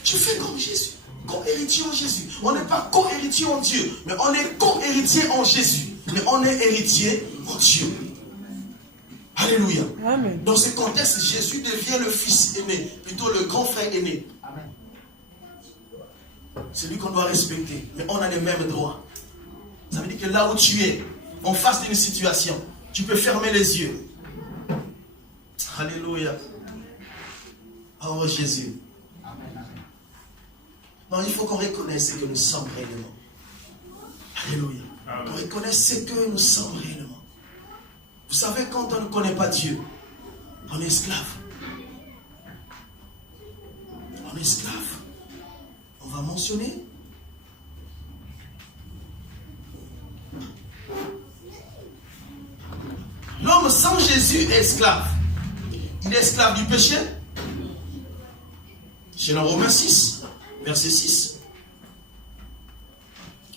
Tu fais comme Jésus. Co-héritier en Jésus. On n'est pas co-héritier en Dieu, mais on est co-héritier en Jésus. Mais on est héritier en Dieu. Alléluia. Amen. Dans ce contexte, Jésus devient le fils aîné, plutôt le grand frère aîné. Amen. C'est lui qu'on doit respecter. Mais on a les mêmes droits. Ça veut dire que là où tu es, en face d'une situation, tu peux fermer les yeux. Alléluia. Oh Jésus. Non, il faut qu'on reconnaisse ce que nous sommes réellement. Alléluia. Qu'on reconnaisse ce que nous sommes réellement. Vous savez, quand on ne connaît pas Dieu, on est esclave. On est esclave. On va mentionner. L'homme sans Jésus est esclave. Il est esclave du péché. C'est dans Romains 6, verset 6.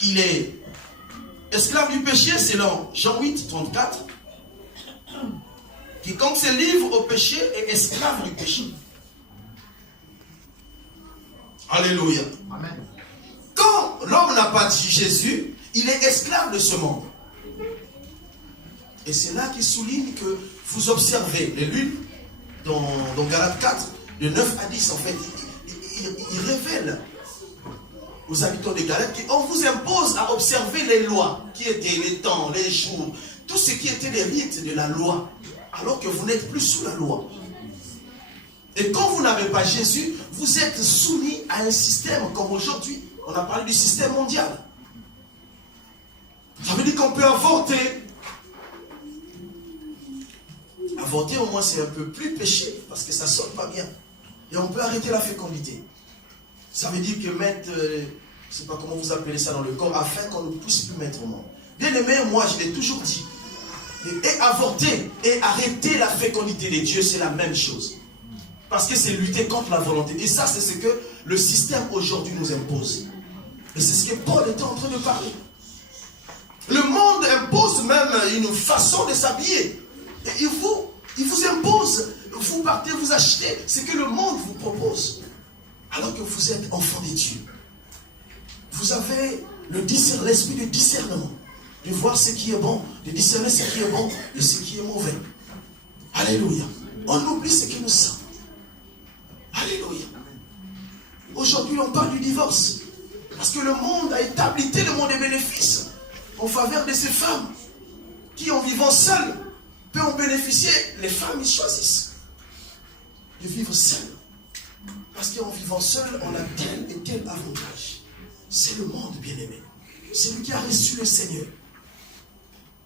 Il est esclave du péché, c'est dans Jean 8, 34. Quiconque se livre au péché est esclave du péché. Alléluia. Amen. Quand l'homme n'a pas dit Jésus, il est esclave de ce monde. Et c'est là qu'il souligne que vous observez les lunes dans Galates 4, de 9 à 10, en fait, il révèle aux habitants de Galates qu'on vous impose à observer les lois, qui étaient les temps, les jours, tout ce qui était les rites de la loi, alors que vous n'êtes plus sous la loi. Et quand vous n'avez pas Jésus, vous êtes soumis à un système comme aujourd'hui. On a parlé du système mondial. Ça veut dire qu'on peut avorter. Avorter, au moins, c'est un peu plus péché, parce que ça ne sonne pas bien. Et on peut arrêter la fécondité. Ça veut dire que mettre, je ne sais pas comment vous appelez ça dans le corps, afin qu'on ne puisse plus mettre au monde. Bien aimé, moi, je l'ai toujours dit. Et avorter et arrêter la fécondité de Dieu, c'est la même chose. Parce que c'est lutter contre la volonté. Et ça, c'est ce que le système aujourd'hui nous impose. Et c'est ce que Paul était en train de parler. Le monde impose même une façon de s'habiller. Et il vous impose. Vous partez, vous achetez ce que le monde vous propose. Alors que vous êtes enfant de Dieu. Vous avez l'esprit de discernement. De voir ce qui est bon, de discerner ce qui est bon et ce qui est mauvais. Alléluia. On oublie ce que nous sommes. Alléluia. Aujourd'hui, on parle du divorce. Parce que le monde a établi tellement de bénéfices en faveur de ces femmes. qui en vivant seul peut en bénéficier. Les femmes, ils choisissent de vivre seul. Parce qu'en vivant seul, on a tel et tel avantage. C'est le monde, bien-aimé. Celui qui a reçu le Seigneur,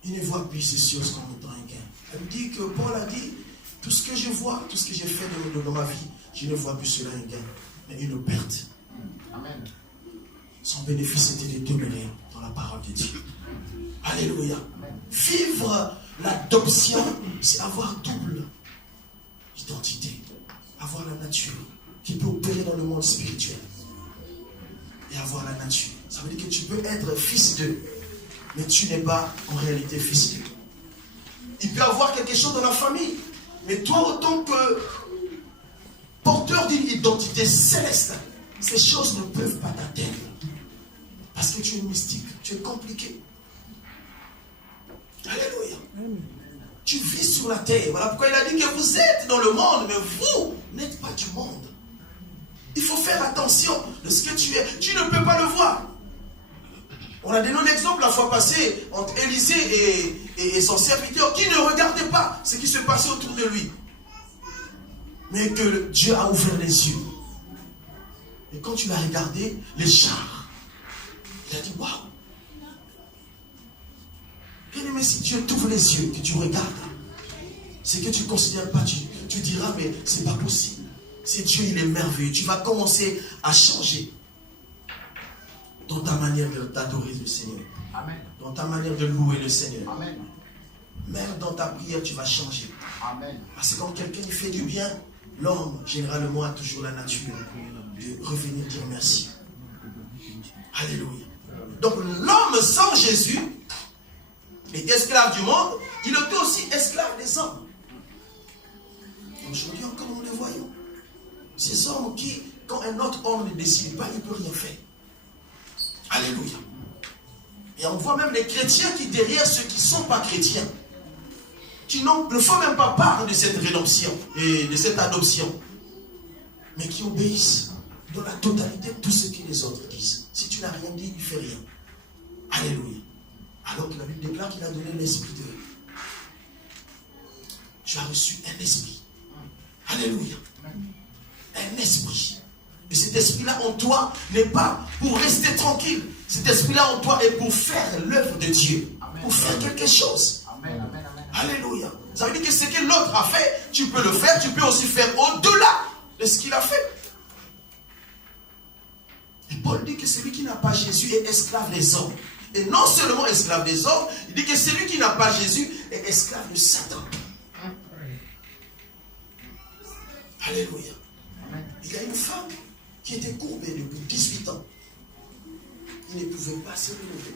il ne voit plus ces choses comme étant un gain. Elle me dit que Paul a dit, tout ce que je vois, tout ce que j'ai fait dans ma vie, je ne vois plus cela un gain, mais une perte. Amen. Son bénéfice était de demeurer dans la parole de Dieu. Alléluia. Vivre l'adoption, c'est avoir double identité. Avoir la nature qui peut opérer dans le monde spirituel. Et avoir la nature. Ça veut dire que tu peux être fils d'eux, mais tu n'es pas en réalité fils d'eux. Il peut y avoir quelque chose dans la famille, mais toi, autant que porteur d'une identité céleste, ces choses ne peuvent pas t'atteindre. Parce que tu es mystique, tu es compliqué. Alléluia. Tu vis sur la terre. Voilà pourquoi il a dit que vous êtes dans le monde, mais vous n'êtes pas du monde. Il faut faire attention de ce que tu es. Tu ne peux pas le voir. On a donné un exemple la fois passée entre Élisée et son serviteur qui ne regardait pas ce qui se passait autour de lui. Mais que Dieu a ouvert les yeux. Et quand tu l'as regardé, les chars, il a dit waouh. Bien-aimé, si Dieu t'ouvre les yeux, que tu regardes, c'est que tu ne considères pas, tu diras, mais c'est pas possible. C'est Dieu, il est merveilleux. Tu vas commencer à changer dans ta manière d'adorer le Seigneur. Amen. Dans ta manière de louer le Seigneur. Amen. Même dans ta prière, tu vas changer. Amen. Parce que quand quelqu'un fait du bien, l'homme, généralement, a toujours la nature de revenir dire merci. Alléluia. Donc, l'homme sans Jésus est esclave du monde, il était aussi esclave des hommes. Aujourd'hui encore, nous le voyons. Ces hommes qui, quand un autre homme ne décide pas, il ne peut rien faire. Alléluia. Et on voit même les chrétiens qui, derrière ceux qui ne sont pas chrétiens, qui ne font même pas part de cette rédemption et de cette adoption, mais qui obéissent dans la totalité de tout ce que les autres disent. Si tu n'as rien dit, il ne fait rien. Alléluia. Alors que la Bible déclare qu'il a donné l'esprit de... Tu as reçu un esprit. Alléluia. Un esprit. Et cet esprit-là en toi n'est pas pour rester tranquille. Cet esprit-là en toi est pour faire l'œuvre de Dieu. Amen. Pour faire quelque chose. Amen, amen, amen. Alléluia. Ça veut dire que ce que l'autre a fait, tu peux le faire, tu peux aussi faire au-delà de ce qu'il a fait. Et Paul dit que celui qui n'a pas Jésus est esclave des hommes. Et non seulement esclave des hommes, il dit que celui qui n'a pas Jésus est esclave de Satan. Alléluia. Il y a une femme qui était courbée depuis 18 ans. Il ne pouvait pas se relever.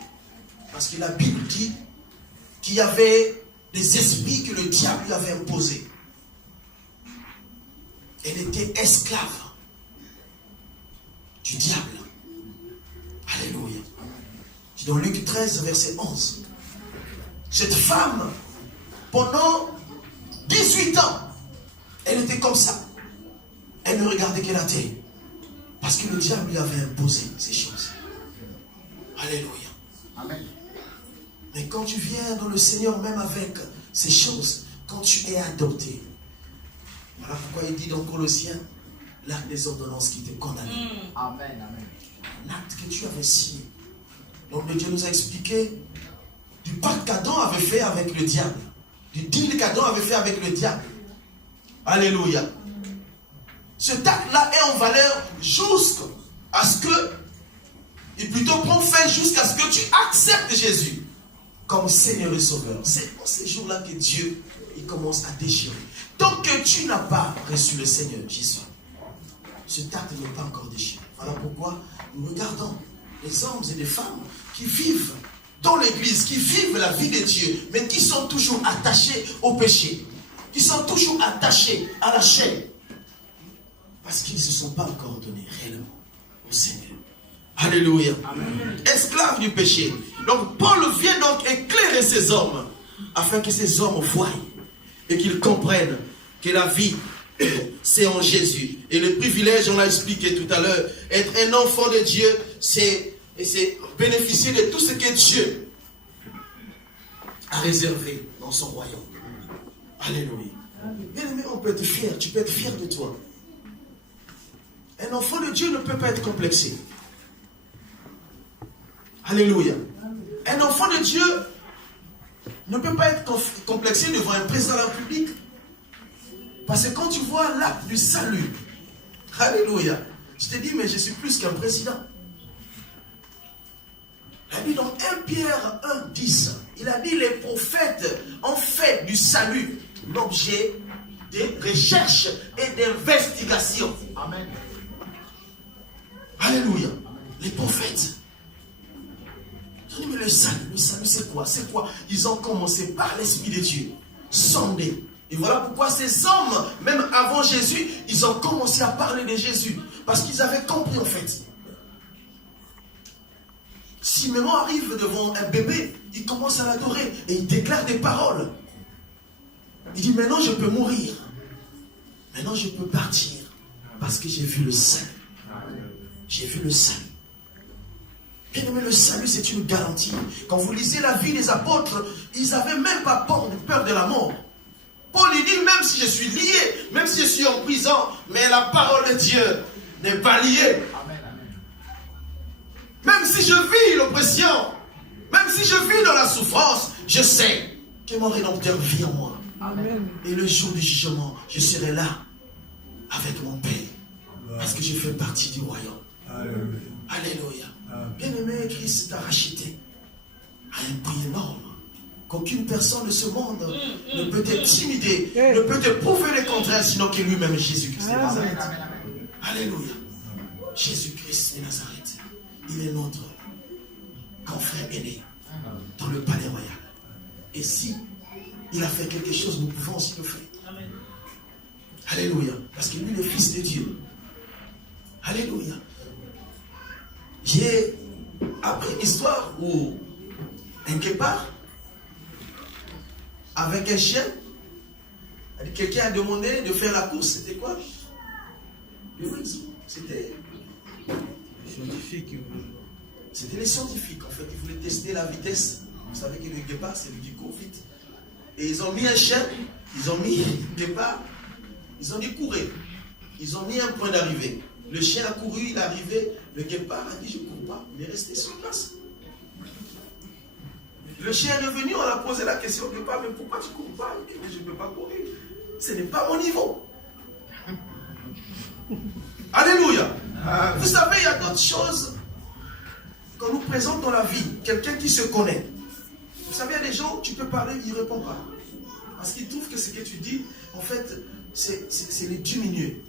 Parce que la Bible dit qu'il y avait des esprits que le diable lui avait imposés. Elle était esclave du diable. Alléluia. Dans Luc 13, verset 11. Cette femme, pendant 18 ans, elle était comme ça. Elle ne regardait que la terre. Parce que le diable lui avait imposé ces choses. Alléluia. Amen. Mais quand tu viens dans le Seigneur, même avec ces choses, quand tu es adopté, voilà pourquoi il dit dans Colossiens, l'acte des ordonnances qui te condamne. Amen, amen. Un acte que tu avais signé. Donc Dieu nous a expliqué du pacte qu'Adam avait fait avec le diable. Du deal qu'Adam avait fait avec le diable. Alléluia. Ce acte-là est en valeur jusqu'à ce que, et plutôt prend fin jusqu'à ce que tu acceptes Jésus comme Seigneur et Sauveur. C'est dans ces jours-là que Dieu il commence à déchirer. Tant que tu n'as pas reçu le Seigneur Jésus, ce acte n'est pas encore déchiré. Voilà pourquoi nous regardons les hommes et les femmes qui vivent dans l'église, qui vivent la vie de Dieu, mais qui sont toujours attachés au péché, qui sont toujours attachés à la chair, parce qu'ils ne se sont pas encore donnés réellement au Seigneur. Alléluia. Amen. Esclaves du péché. Donc Paul vient donc éclairer ces hommes, afin que ces hommes voient et qu'ils comprennent que la vie, c'est en Jésus. Et le privilège, on l'a expliqué tout à l'heure, être un enfant de Dieu, c'est bénéficier de tout ce que Dieu a réservé dans son royaume. Alléluia. Bien-aimé, on peut être fier. Tu peux être fier de toi. Un enfant de Dieu ne peut pas être complexé. Alléluia. Un enfant de Dieu ne peut pas être complexé devant un président de la République. Parce que quand tu vois l'acte du salut, alléluia, je te dis, mais je suis plus qu'un président. Il a dit dans 1 Pierre 1,10, il a dit, les prophètes ont fait du salut l'objet de recherches et d'investigations. Amen. Alléluia. Les prophètes. Ils ont dit, mais le salut c'est quoi? C'est quoi? Ils ont commencé par l'Esprit de Dieu. Sonder. Et voilà pourquoi ces hommes, même avant Jésus, ils ont commencé à parler de Jésus. Parce qu'ils avaient compris en fait. Si Simeon arrive devant un bébé, il commence à l'adorer et il déclare des paroles. Il dit, maintenant je peux mourir. Maintenant je peux partir. Parce que j'ai vu le salut. J'ai vu le salut. Bien aimé, le salut c'est une garantie. Quand vous lisez la vie des apôtres, ils n'avaient même pas peur de la mort. Paul il dit, même si je suis lié, même si je suis en prison, mais la parole de Dieu n'est pas liée. Même si je vis l'oppression, même si je vis dans la souffrance, je sais que mon Rédempteur vit en moi. Amen. Et le jour du jugement, je serai là avec mon Père. Parce que je fais partie du royaume. Alléluia. Alléluia. Bien-aimé, Christ t'a racheté à un prix énorme. Qu'aucune personne de ce monde ne peut t'intimider, ne peut te prouver le contraire, sinon que lui-même Jésus-Christ de Nazareth. Alléluia. Jésus-Christ de Nazareth, il est notre confrère aîné dans le palais royal. Et si il a fait quelque chose, nous pouvons aussi le faire. Alléluia. Parce que lui, le Fils de Dieu. Alléluia. J'ai appris une histoire où un guépard avec un chien, quelqu'un a demandé de faire la course. C'était quoi? C'était C'était les scientifiques. En fait, ils voulaient tester la vitesse. Vous savez que le guépard, c'est lui qui court vite. Et ils ont mis un chien, ils ont mis un guépard, ils ont dit courir. Ils ont mis un point d'arrivée. Le chien a couru, il est arrivé. Le guépard a dit, je ne cours pas. Il est resté sur place. Le chien est revenu, on a posé la question au guépard, mais pourquoi tu ne cours pas? Il dit, mais je ne peux pas courir. Ce n'est pas mon niveau. Alléluia. Vous savez, il y a d'autres choses qu'on nous présente dans la vie. Quelqu'un qui se connaît. Vous savez, il y a des gens, tu peux parler, il ne répond pas. Parce qu'il trouve que ce que tu dis, en fait, c'est les diminuer.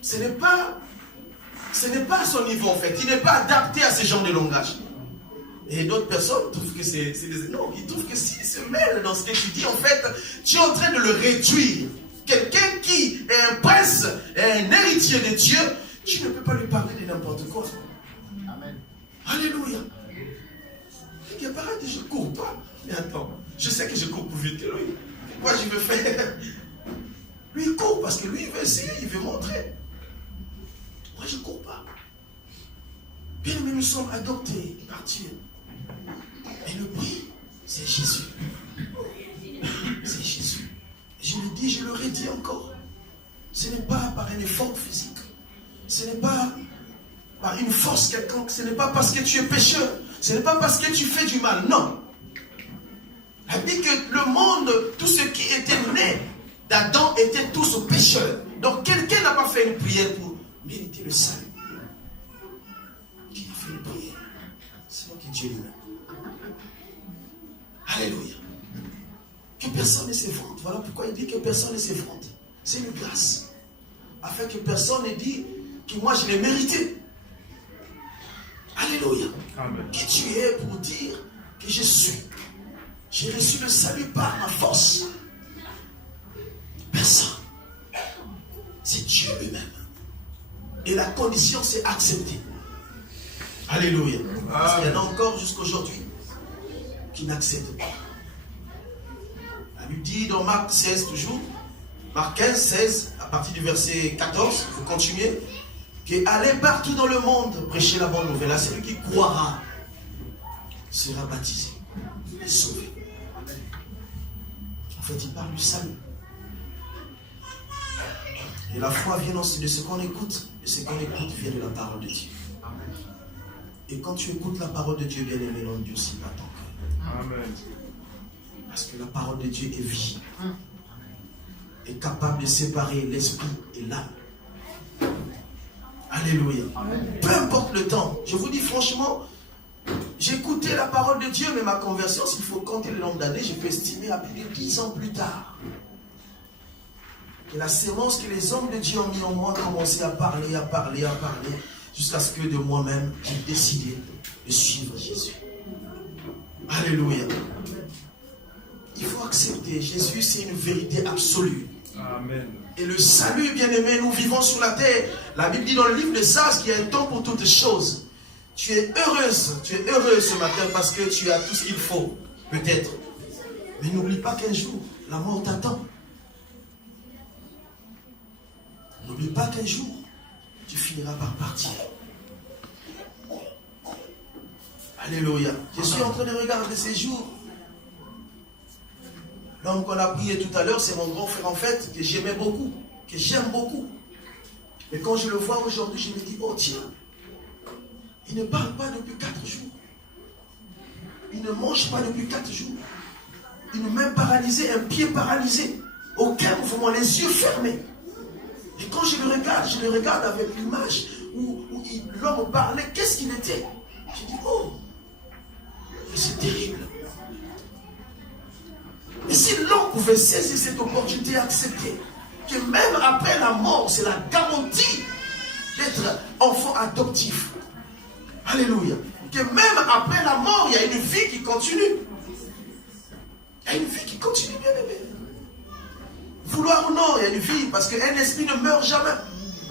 Ce n'est pas à son niveau, en fait. Il n'est pas adapté à ce genre de langage. Et d'autres personnes trouvent que c'est des... Non, ils trouvent que s'il se mêle dans ce que tu dis, en fait, tu es en train de le réduire. Quelqu'un qui est un prince, un héritier de Dieu, tu ne peux pas lui parler de n'importe quoi. Amen. Alléluia. Il n'y a pas dit, je ne cours pas. Mais attends, je sais que je cours plus vite que lui. Pourquoi je veux faire? Lui, il court parce que lui, il veut essayer, il veut montrer. Moi, je ne cours pas. Bien, mais nous sommes adoptés par Dieu. Et le prix, c'est Jésus. C'est Jésus. Je le dis, je le redis encore. Ce n'est pas par un effort physique. Ce n'est pas par une force quelconque. Ce n'est pas parce que tu es pécheur. Ce n'est pas parce que tu fais du mal. Non. Elle dit que le monde, tous ceux qui étaient nés d'Adam étaient tous pécheurs. Donc quelqu'un n'a pas fait une prière pour mériter le salut. Qui a fait une prière? C'est moi qui Dieu lui-même. Alléluia. Que personne ne se vante. Voilà pourquoi il dit que personne ne se vante. C'est une grâce. Afin que personne ne dise que moi je l'ai mérité. Alléluia. Amen. Qui tu es pour dire que je suis? J'ai reçu le salut par ma force. Personne. C'est Dieu lui-même. Et la condition, c'est accepter. Alléluia. Parce qu'il y en a encore jusqu'aujourd'hui qui n'acceptent pas. La Bible dit dans Marc 16 toujours, Marc 15, 16, à partir du verset 14, vous continuez, que allez partout dans le monde prêcher la bonne nouvelle. À celui qui croira sera baptisé et sauvé. fait, il parle du salut. Et la foi vient aussi de ce qu'on écoute. Et ce qu'on écoute vient de la parole de Dieu. Et quand tu écoutes la parole de Dieu, bien aimé, n'endurcis pas ton cœur. Amen. Parce que la parole de Dieu est vie. Est capable de séparer l'esprit et l'âme. Alléluia. Peu importe le temps. Je vous dis franchement, j'ai écouté la parole de Dieu, mais ma conversion, s'il faut compter le nombre d'années, je peux estimer à plus de 10 ans plus tard. Et la sémence que les hommes de Dieu ont mis en moi a commencé à parler, jusqu'à ce que de moi-même, j'ai décidé de suivre Jésus. Alléluia. Il faut accepter, Jésus c'est une vérité absolue. Amen. Et le salut, bien-aimé, nous vivons sur la terre. La Bible dit dans le livre de Sage qu'il y a un temps pour toutes choses. Tu es heureux ce matin parce que tu as tout ce qu'il faut, peut-être. Mais n'oublie pas qu'un jour, la mort t'attend. N'oublie pas qu'un jour, tu finiras par partir. Alléluia. Je suis en train de regarder ces jours. L'homme qu'on a prié tout à l'heure, c'est mon grand frère en fait, que j'aimais beaucoup, que j'aime beaucoup. Mais quand je le vois aujourd'hui, je me dis, oh tiens, il ne parle pas depuis 4 jours. Il ne mange pas depuis 4 jours. Une main paralysée, un pied paralysé. Aucun mouvement, les yeux fermés. Et quand je le regarde avec l'image où l'homme parlait, qu'est-ce qu'il était? Je dis, oh, mais c'est terrible. Et si l'homme pouvait saisir cette opportunité et accepter que même après la mort, c'est la garantie d'être enfant adoptif. Alléluia. Que même après la mort, il y a une vie qui continue. Il y a une vie qui continue, bien aimé. Vouloir ou non, il y a une vie, parce qu'un esprit ne meurt jamais.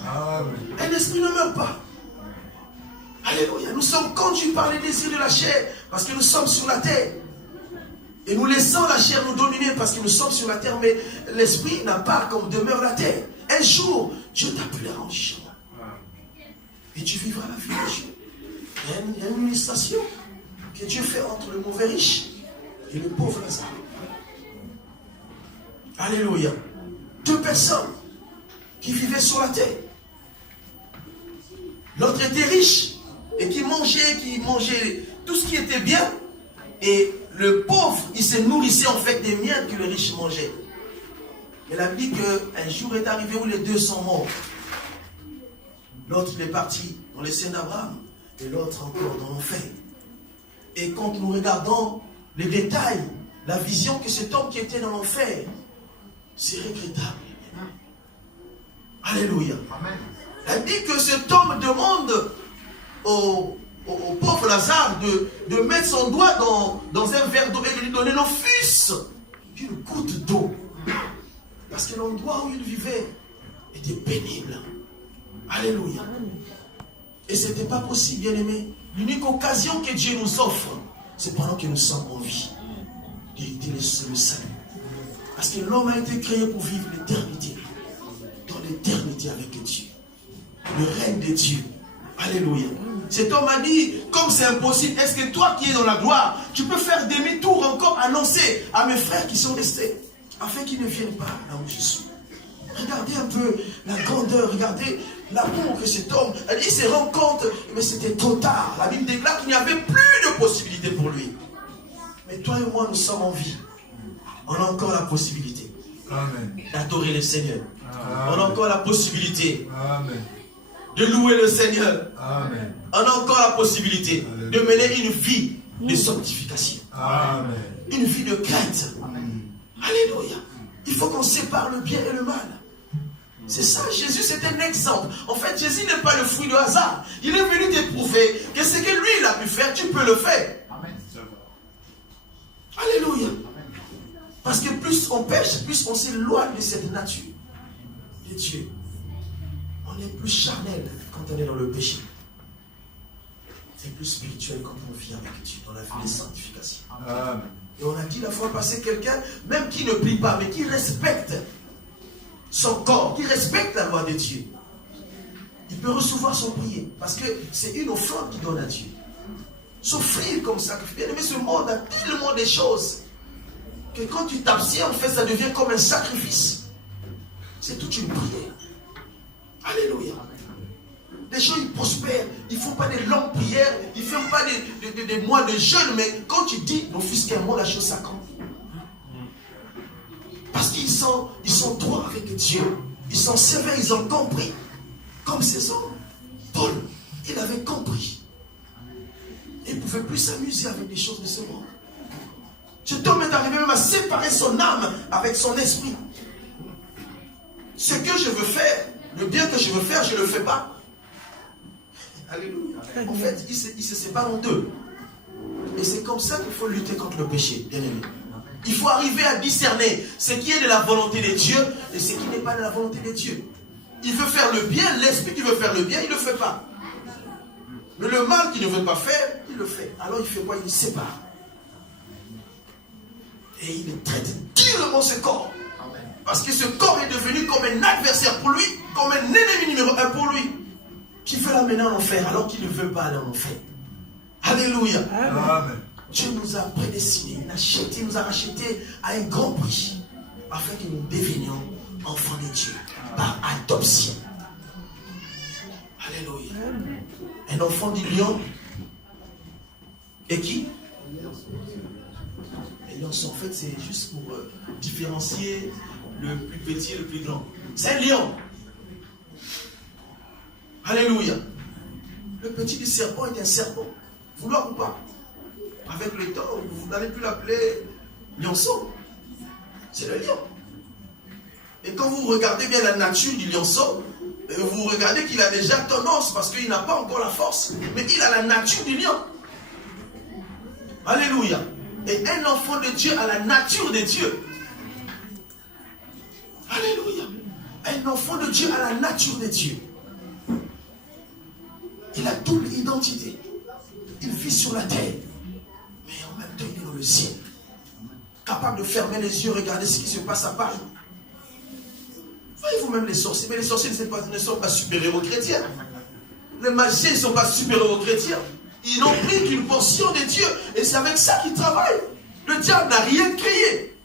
Un esprit ne meurt pas. Alléluia. Nous sommes conduits par les désirs de la chair, parce que nous sommes sur la terre. Et nous laissons la chair nous dominer, parce que nous sommes sur la terre, mais l'esprit n'a pas comme demeure la terre. Un jour, Dieu t'appellera en jugement. Et tu vivras la vie de Dieu. Il y a une illustration que Dieu fait entre le mauvais riche et le pauvre Lazare. Alléluia. 2 personnes qui vivaient sur la terre. L'autre était riche et qui mangeait tout ce qui était bien. Et le pauvre, il se nourrissait en fait des miettes que le riche mangeait. Et la Bible dit qu'un jour est arrivé où les deux sont morts. L'autre il est parti dans les seins d'Abraham et l'autre encore dans l'enfer. Et quand nous regardons les détails, la vision que cet homme qui était dans l'enfer, c'est regrettable. Alléluia. Amen. Elle dit que cet homme demande au pauvre Lazare de mettre son doigt dans un verre d'eau et de lui donner le fils d'une goutte d'eau. Parce que l'endroit où il vivait était pénible. Alléluia. Et ce n'était pas possible, bien aimé. L'unique occasion que Dieu nous offre, c'est pendant que nous sommes en vie. D'hériter le salut. Parce que l'homme a été créé pour vivre l'éternité. Dans l'éternité avec Dieu. Le règne de Dieu. Alléluia. Cet homme a dit, comme c'est impossible, est-ce que toi qui es dans la gloire, tu peux faire demi-tour encore, annoncer à mes frères qui sont restés, afin qu'ils ne viennent pas là où je suis. Regardez un peu la grandeur, regardez l'amour que cet homme, il se rend compte, mais c'était trop tard. La Bible déclare qu'il n'y avait plus de possibilité pour lui. Mais toi et moi, nous sommes en vie. On a encore la possibilité d'adorer le Seigneur. Amen. On a encore la possibilité de louer le Seigneur. Amen. On a encore la possibilité de mener une vie de sanctification. Amen. Une vie de crainte. Amen. Alléluia. Il faut qu'on sépare le bien et le mal. C'est ça, Jésus c'est un exemple. En fait, Jésus n'est pas le fruit de hasard. Il est venu te prouver que ce que lui il a pu faire, tu peux le faire. Amen. Alléluia. Parce que plus on pêche, plus on s'éloigne de cette nature de Dieu. On est plus charnel quand on est dans le péché. C'est plus spirituel quand on vit avec Dieu, dans la vie de sanctification. Amen. Et on a dit la fois passée, quelqu'un, même qui ne prie pas, mais qui respecte son corps, qui respecte la loi de Dieu, il peut recevoir son prière. Parce que c'est une offrande qu'il donne à Dieu. S'offrir comme sacrifice. Mais ce monde a tellement de choses que quand tu t'abstiens, en fait, ça devient comme un sacrifice. C'est toute une prière. Alléluia. Les gens, ils prospèrent. Ils ne font pas des longues prières. Ils ne font pas des mois de jeûne. Mais quand tu dis, mon fils, qu'un mois, la chose s'accomplit. Parce qu'ils sont droits avec Dieu. Ils sont sévères, ils ont compris. Comme ces hommes. Paul, il avait compris. Il ne pouvait plus s'amuser avec des choses de ce monde. Cet homme est arrivé même à séparer son âme avec son esprit. Ce que je veux faire, le bien que je veux faire, je ne le fais pas. Alléluia. En fait, il se sépare en deux. Et c'est comme ça qu'il faut lutter contre le péché, bien aimé. Il faut arriver à discerner ce qui est de la volonté de Dieu et ce qui n'est pas de la volonté de Dieu. Il veut faire le bien, l'esprit qui veut faire le bien, il ne le fait pas. Mais le mal qu'il ne veut pas faire, il le fait. Alors il fait quoi? Il sépare. Et il traite durement ce corps. Parce que ce corps est devenu comme un adversaire pour lui, comme un ennemi numéro 1 pour lui, qui veut l'amener en enfer alors qu'il ne veut pas aller en enfer. Alléluia. Amen. Dieu nous a prédestinés, il nous a rachetés à un grand prix, afin que nous devenions enfants de Dieu, par adoption. Alléluia. Un enfant du lion et qui? Les lions, en fait, c'est juste pour différencier le plus petit et le plus grand. C'est un lion. Alléluia. Le petit du serpent est un serpent. Vouloir ou pas. Avec le temps, vous n'allez plus l'appeler lionceau. C'est le lion. Et quand vous regardez bien la nature du lionceau, vous regardez qu'il a déjà tendance, parce qu'il n'a pas encore la force, mais il a la nature du lion. Alléluia. Et un enfant de Dieu a la nature de Dieu. Alléluia. Un enfant de Dieu a la nature de Dieu. Il a double identité. Il vit sur la terre, mais en même temps il est dans le ciel. Capable de fermer les yeux, regarder ce qui se passe à Paris. Voyez-vous même les sorciers, mais les sorciers ne sont pas super-héros chrétiens. Les magiciens ne sont pas super-héros chrétiens. Ils n'ont pris qu'une portion de Dieu, et c'est avec ça qu'ils travaillent. Le diable n'a rien créé.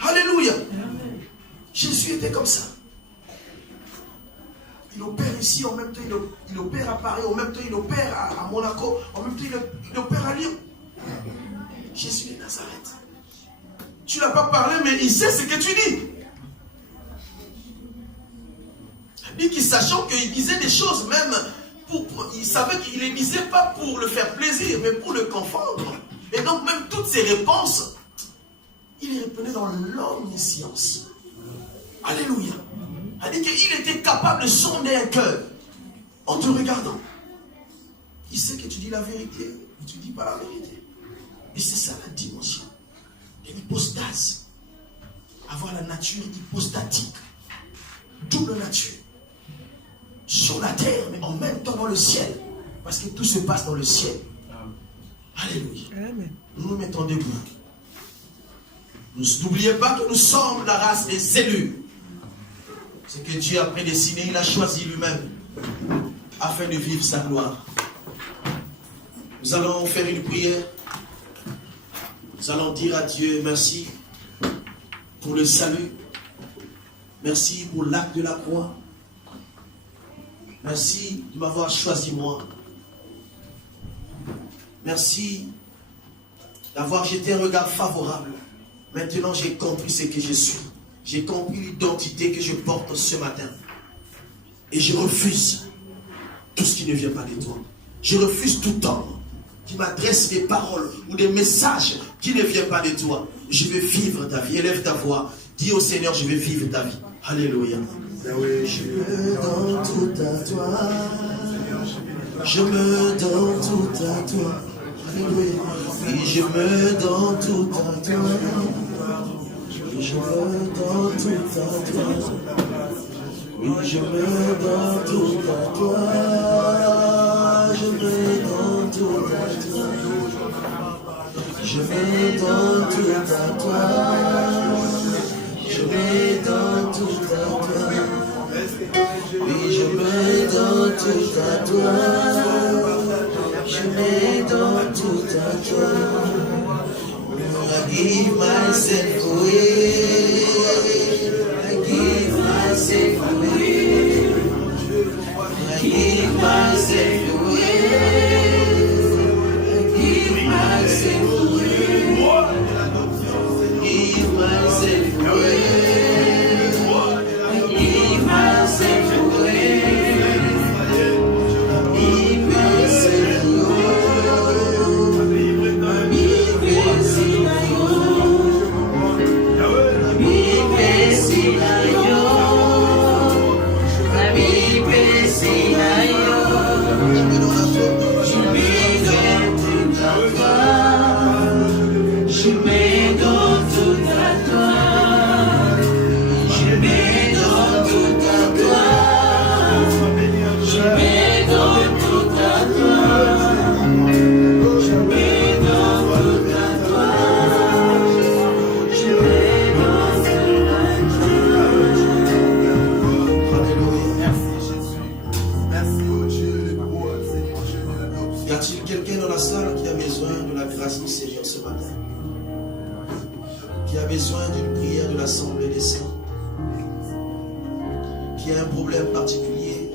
Alléluia. Jésus était comme ça. Il opère ici, en même temps il opère à Paris, en même temps il opère à Monaco, en même temps il opère à Lyon. Jésus de Nazareth. Tu n'as pas parlé, mais il sait ce que tu dis. Il dit qu'il sachant qu'il disait des choses, même, il savait qu'il ne les disait pas pour le faire plaisir, mais pour le confondre. Et donc même toutes ses réponses, il les répondait dans l'omniscience. Alléluia. Il dit qu'il était capable de sonder un cœur en te regardant. Il sait que tu dis la vérité, mais tu ne dis pas la vérité. Et c'est ça la dimension de l'hypostase. Avoir la nature hypostatique. Double nature. Sur la terre, mais en même temps dans le ciel. Parce que tout se passe dans le ciel. Alléluia. Amen. Nous nous mettons debout. N'oubliez pas que nous sommes la race des élus. Ce que Dieu a prédestiné, il a choisi lui-même afin de vivre sa gloire. Nous allons faire une prière. Nous allons dire à Dieu merci pour le salut. Merci pour l'acte de la croix. Merci de m'avoir choisi moi. Merci d'avoir jeté un regard favorable. Maintenant j'ai compris ce que je suis. J'ai compris l'identité que je porte ce matin. Et je refuse tout ce qui ne vient pas de toi. Je refuse tout homme qui m'adresse des paroles ou des messages qui ne viennent pas de toi. Je vais vivre ta vie. Élève ta voix. Dis au Seigneur, je vais vivre ta vie. Alléluia. Je me donne tout à toi. Je me donne tout à toi. Alléluia. Et je me donne tout à toi. Je me donne tout à toi. Oui, je me donne tout à toi. Je me donne tout à toi. Je me donne tout à toi. Je me donne tout à toi. Oui, je me donne tout à toi. Je me donne tout à toi. I give myself away. I give myself away. I give myself away. I give myself away. Give myself away. I give myself away. Give myself particulier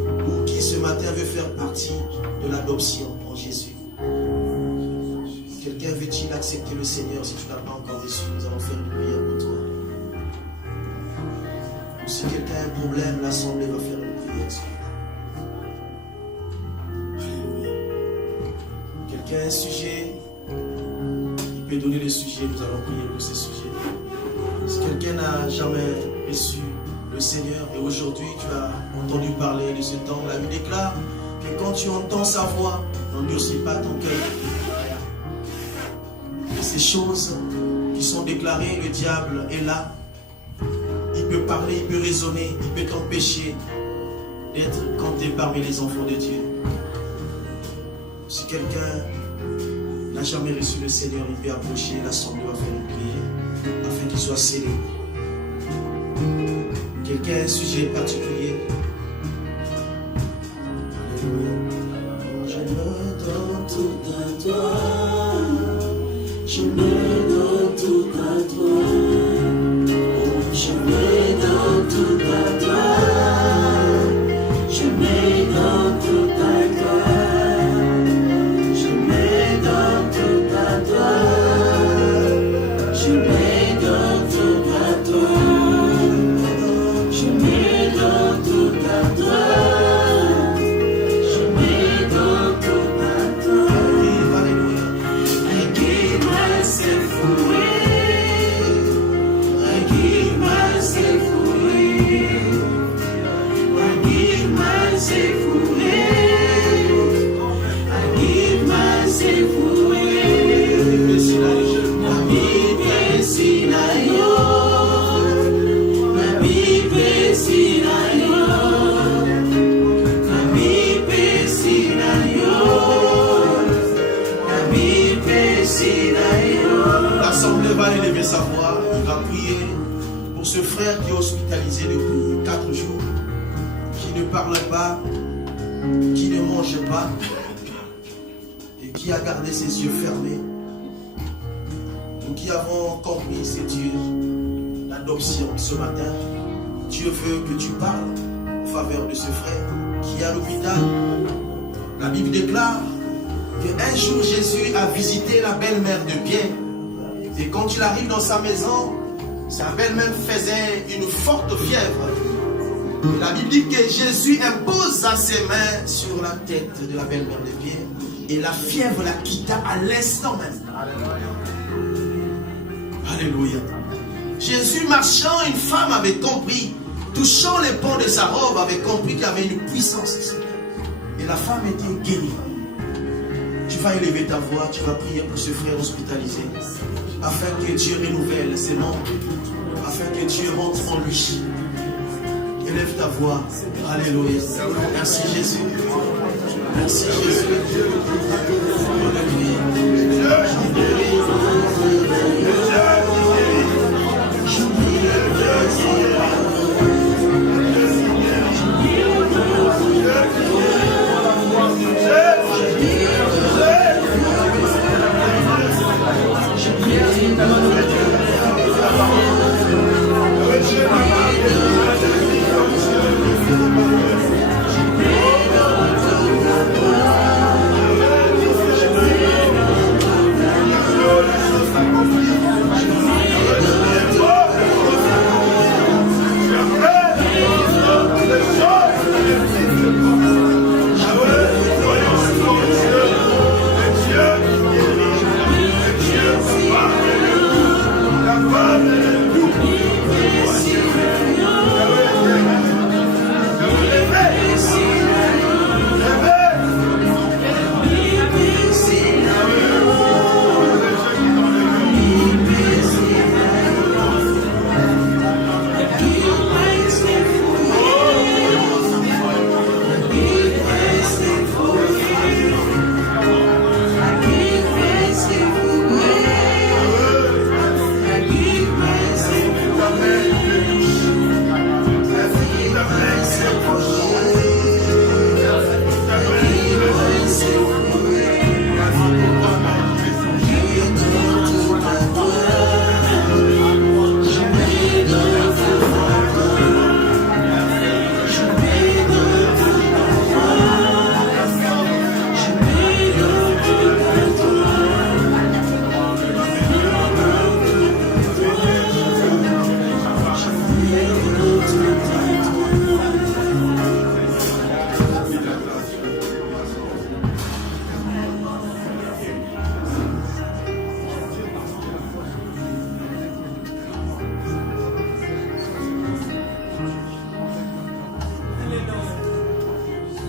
ou qui ce matin veut faire partie de l'adoption en Jésus. Quelqu'un veut-il accepter le Seigneur? Si tu ne l'as pas encore reçu, nous allons faire une prière pour toi. Ou si quelqu'un a un problème, l'Assemblée va faire une prière. Quelqu'un a un sujet, il peut donner le sujet, nous allons prier pour ce sujet. Si quelqu'un n'a jamais reçu le Seigneur et aujourd'hui tu as entendu parler de ce temps, la Bible déclare que quand tu entends sa voix, n'endurcis pas ton cœur. Et ces choses qui sont déclarées, le diable est là. Il peut parler, il peut raisonner, il peut t'empêcher d'être compté parmi les enfants de Dieu. Si quelqu'un n'a jamais reçu le Seigneur, il peut approcher, l'Assemblée va faire une prière afin qu'il soit scellé. Quelqu'un a un sujet particulier. Alléluia. Je me donne tout à toi. Je me donne tout à toi. Je me donne tout à toi. Je me donne tout à toi. Je me donne tout à toi. Je me donne tout à toi. Je me donne tout à toi. Je me donne tout à toi. I give myself away. I give myself away. I give myself away. I give myself away. La Bible si la yo. La Bible si la yo. La Bible si la yo. La Bible si la yo. L'Assemblée va élever sa voix, il va prier pour ce frère qui est hospitalisé depuis 4 jours, qui ne parle pas, qui ne mange pas et qui a gardé ses yeux fermés. Nous qui avons compris, c'est Dieu, l'adoption ce matin. Dieu veut que tu parles en faveur de ce frère qui est à l'hôpital. La Bible déclare qu'un jour Jésus a visité la belle-mère de Pierre. Et quand il arrive dans sa maison, sa belle-mère faisait une forte fièvre. Et la Bible dit que Jésus imposa ses mains sur la tête de la belle-mère de Pierre. Et la fièvre la quitta à l'instant même. Alléluia. Jésus marchant, une femme avait compris, touchant les pans de sa robe, avait compris qu'il y avait une puissance ici. Et la femme était guérie. Tu vas élever ta voix, tu vas prier pour ce frère hospitalisé, afin que Dieu renouvelle ses membres, afin que Dieu rentre en lui. Élève ta voix. Alléluia. Merci Jésus. Merci Jésus.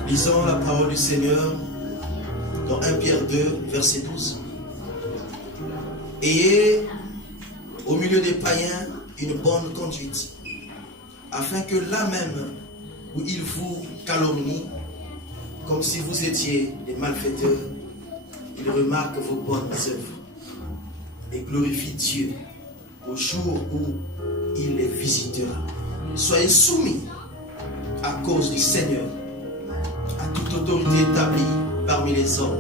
Lisons la parole du Seigneur dans 1 Pierre 2, verset 12. Ayez au milieu des païens une bonne conduite, afin que là même où ils vous calomnient, comme si vous étiez des malfaiteurs, ils remarquent vos bonnes œuvres et glorifient Dieu au jour où il les visitera. Soyez soumis à cause du Seigneur à toute autorité établie parmi les hommes,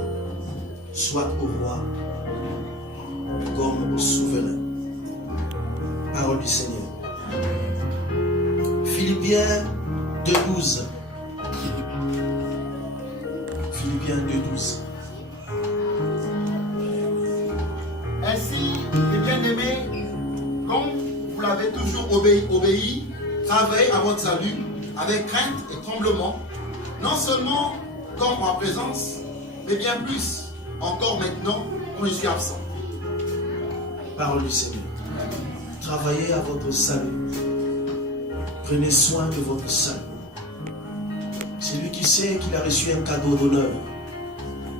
soit au roi comme au souverain. Parole du Seigneur. Philippiens 2,12. Philippiens 2,12. Ainsi, les bien-aimés, comme vous l'avez toujours obéi, travaillez à votre salut avec crainte et tremblement, non seulement comme en présence, mais bien plus encore maintenant quand je suis absent. Parole du Seigneur. Travaillez à votre salut. Prenez soin de votre salut. Celui qui sait qu'il a reçu un cadeau d'honneur,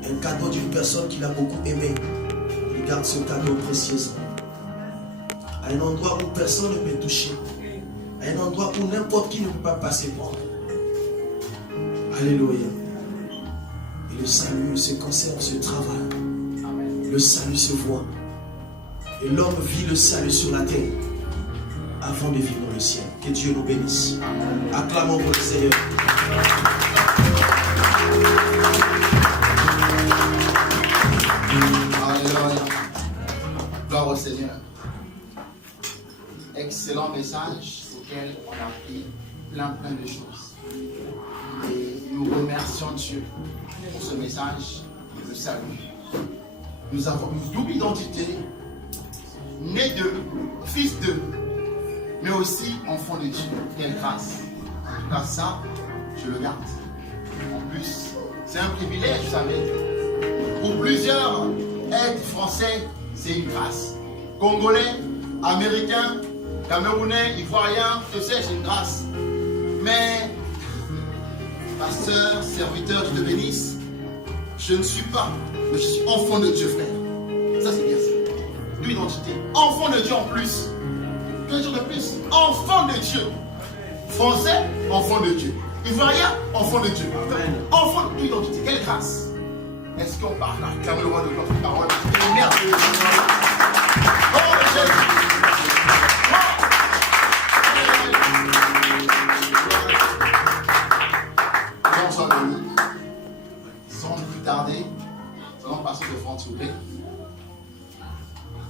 un cadeau d'une personne qu'il a beaucoup aimé, il garde ce cadeau précieusement. À un endroit où personne ne peut toucher, à un endroit où n'importe qui ne peut pas passer par. Alléluia. Et le salut se conserve, se travaille. Le salut se voit. Et l'homme vit le salut sur la terre avant de vivre le ciel. Que Dieu nous bénisse. Acclamons pour le Seigneur. Alléluia. Gloire au Seigneur. Excellent message auquel on a appris plein de choses. Et nous remercions Dieu pour ce message et le salut. Nous avons une double identité, né d'eux, fils d'eux, mais aussi enfant de Dieu. Quelle grâce. En tout cas, ça, je le garde. En plus, c'est un privilège, vous savez. Pour plusieurs, être français, c'est une grâce. Congolais, Américains, Camerounais, Ivoiriens, je sais, c'est une grâce. Mais, pasteur, serviteur, je te bénisse, je ne suis pas, mais je suis enfant de Dieu, frère. Ça, c'est bien ça. Double identité. Enfant de Dieu en plus. Que dire de plus? Enfant de Dieu. Français, enfant de Dieu. Ivoirien, enfant de Dieu. Enfant de l'identité. Quelle grâce. Est-ce qu'on parle là? Acclamez le roi de notre parole. C'est merveilleux. Oh Jésus. Bon, soit béni. Sans plus tarder, nous allons passer devant, s'il vous plaît.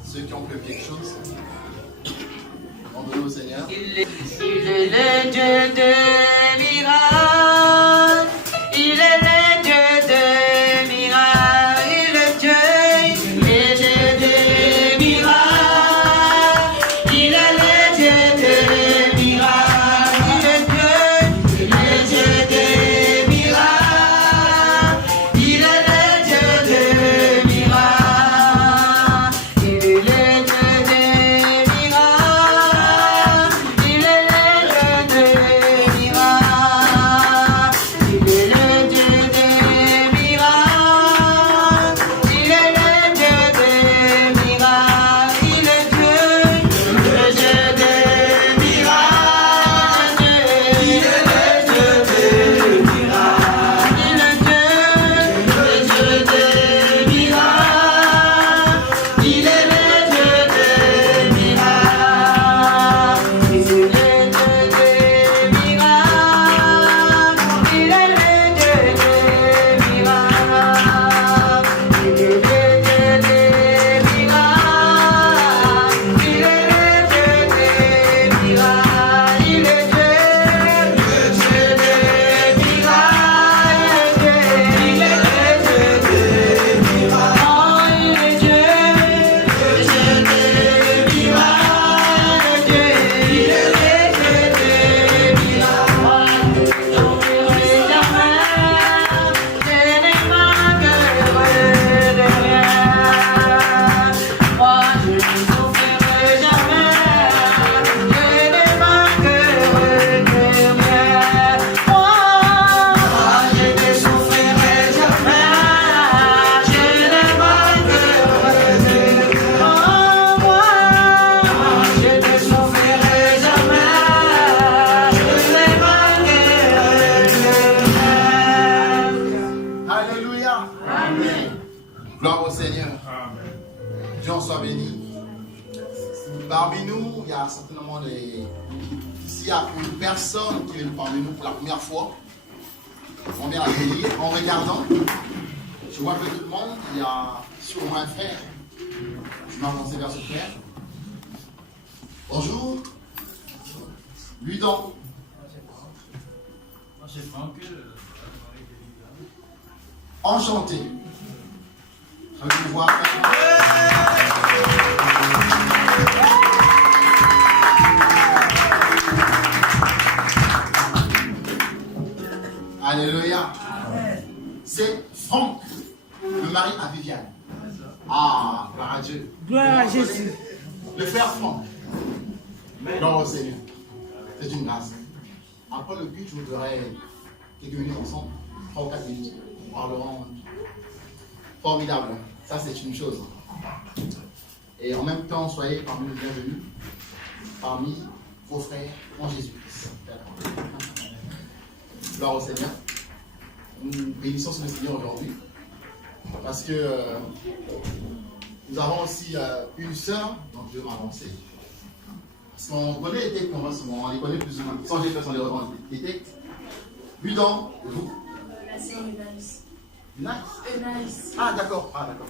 Ceux qui ont fait quelque chose. Au Seigneur. Il est le Dieu de miracles. Il est le Dieu de miracles. Il est le Dieu de miracles. Il est le Dieu de miracles. Il est le Dieu de miracles. Il est le Dieu de miracles. Il est le Dieu de miracles. Parmi nous, il y a certainement des... S'il y a une personne qui est parmi nous pour la première fois, on vient l'accueillir. En regardant, je vois que tout le monde, il y a sûrement un frère. Je vais avancer vers ce frère. Bonjour. Lui donc. Enchanté. Je vais vous voir. Alléluia. C'est Franck, le mari à Viviane. Ah, gloire à Dieu. Gloire à Jésus. Le frère Franck. Gloire au Seigneur. C'est une grâce. Après le but, je vous donnerai quelques minutes ensemble, 3 ou 4 minutes. Nous parlerons. Formidable. Ça, c'est une chose. Et en même temps, soyez parmi les bienvenus, parmi vos frères en Jésus-Christ. Gloire au Seigneur. Nous bénissons ce Seigneur aujourd'hui parce que nous avons aussi une sœur, donc je vais m'avancer. Parce qu'on connaît les textes, on les connaît plus ou moins, sans j'ai fait les reprendre les textes. Lui donc, vous. C'est Eunice. Nice. Eunice. Ah d'accord, ah d'accord.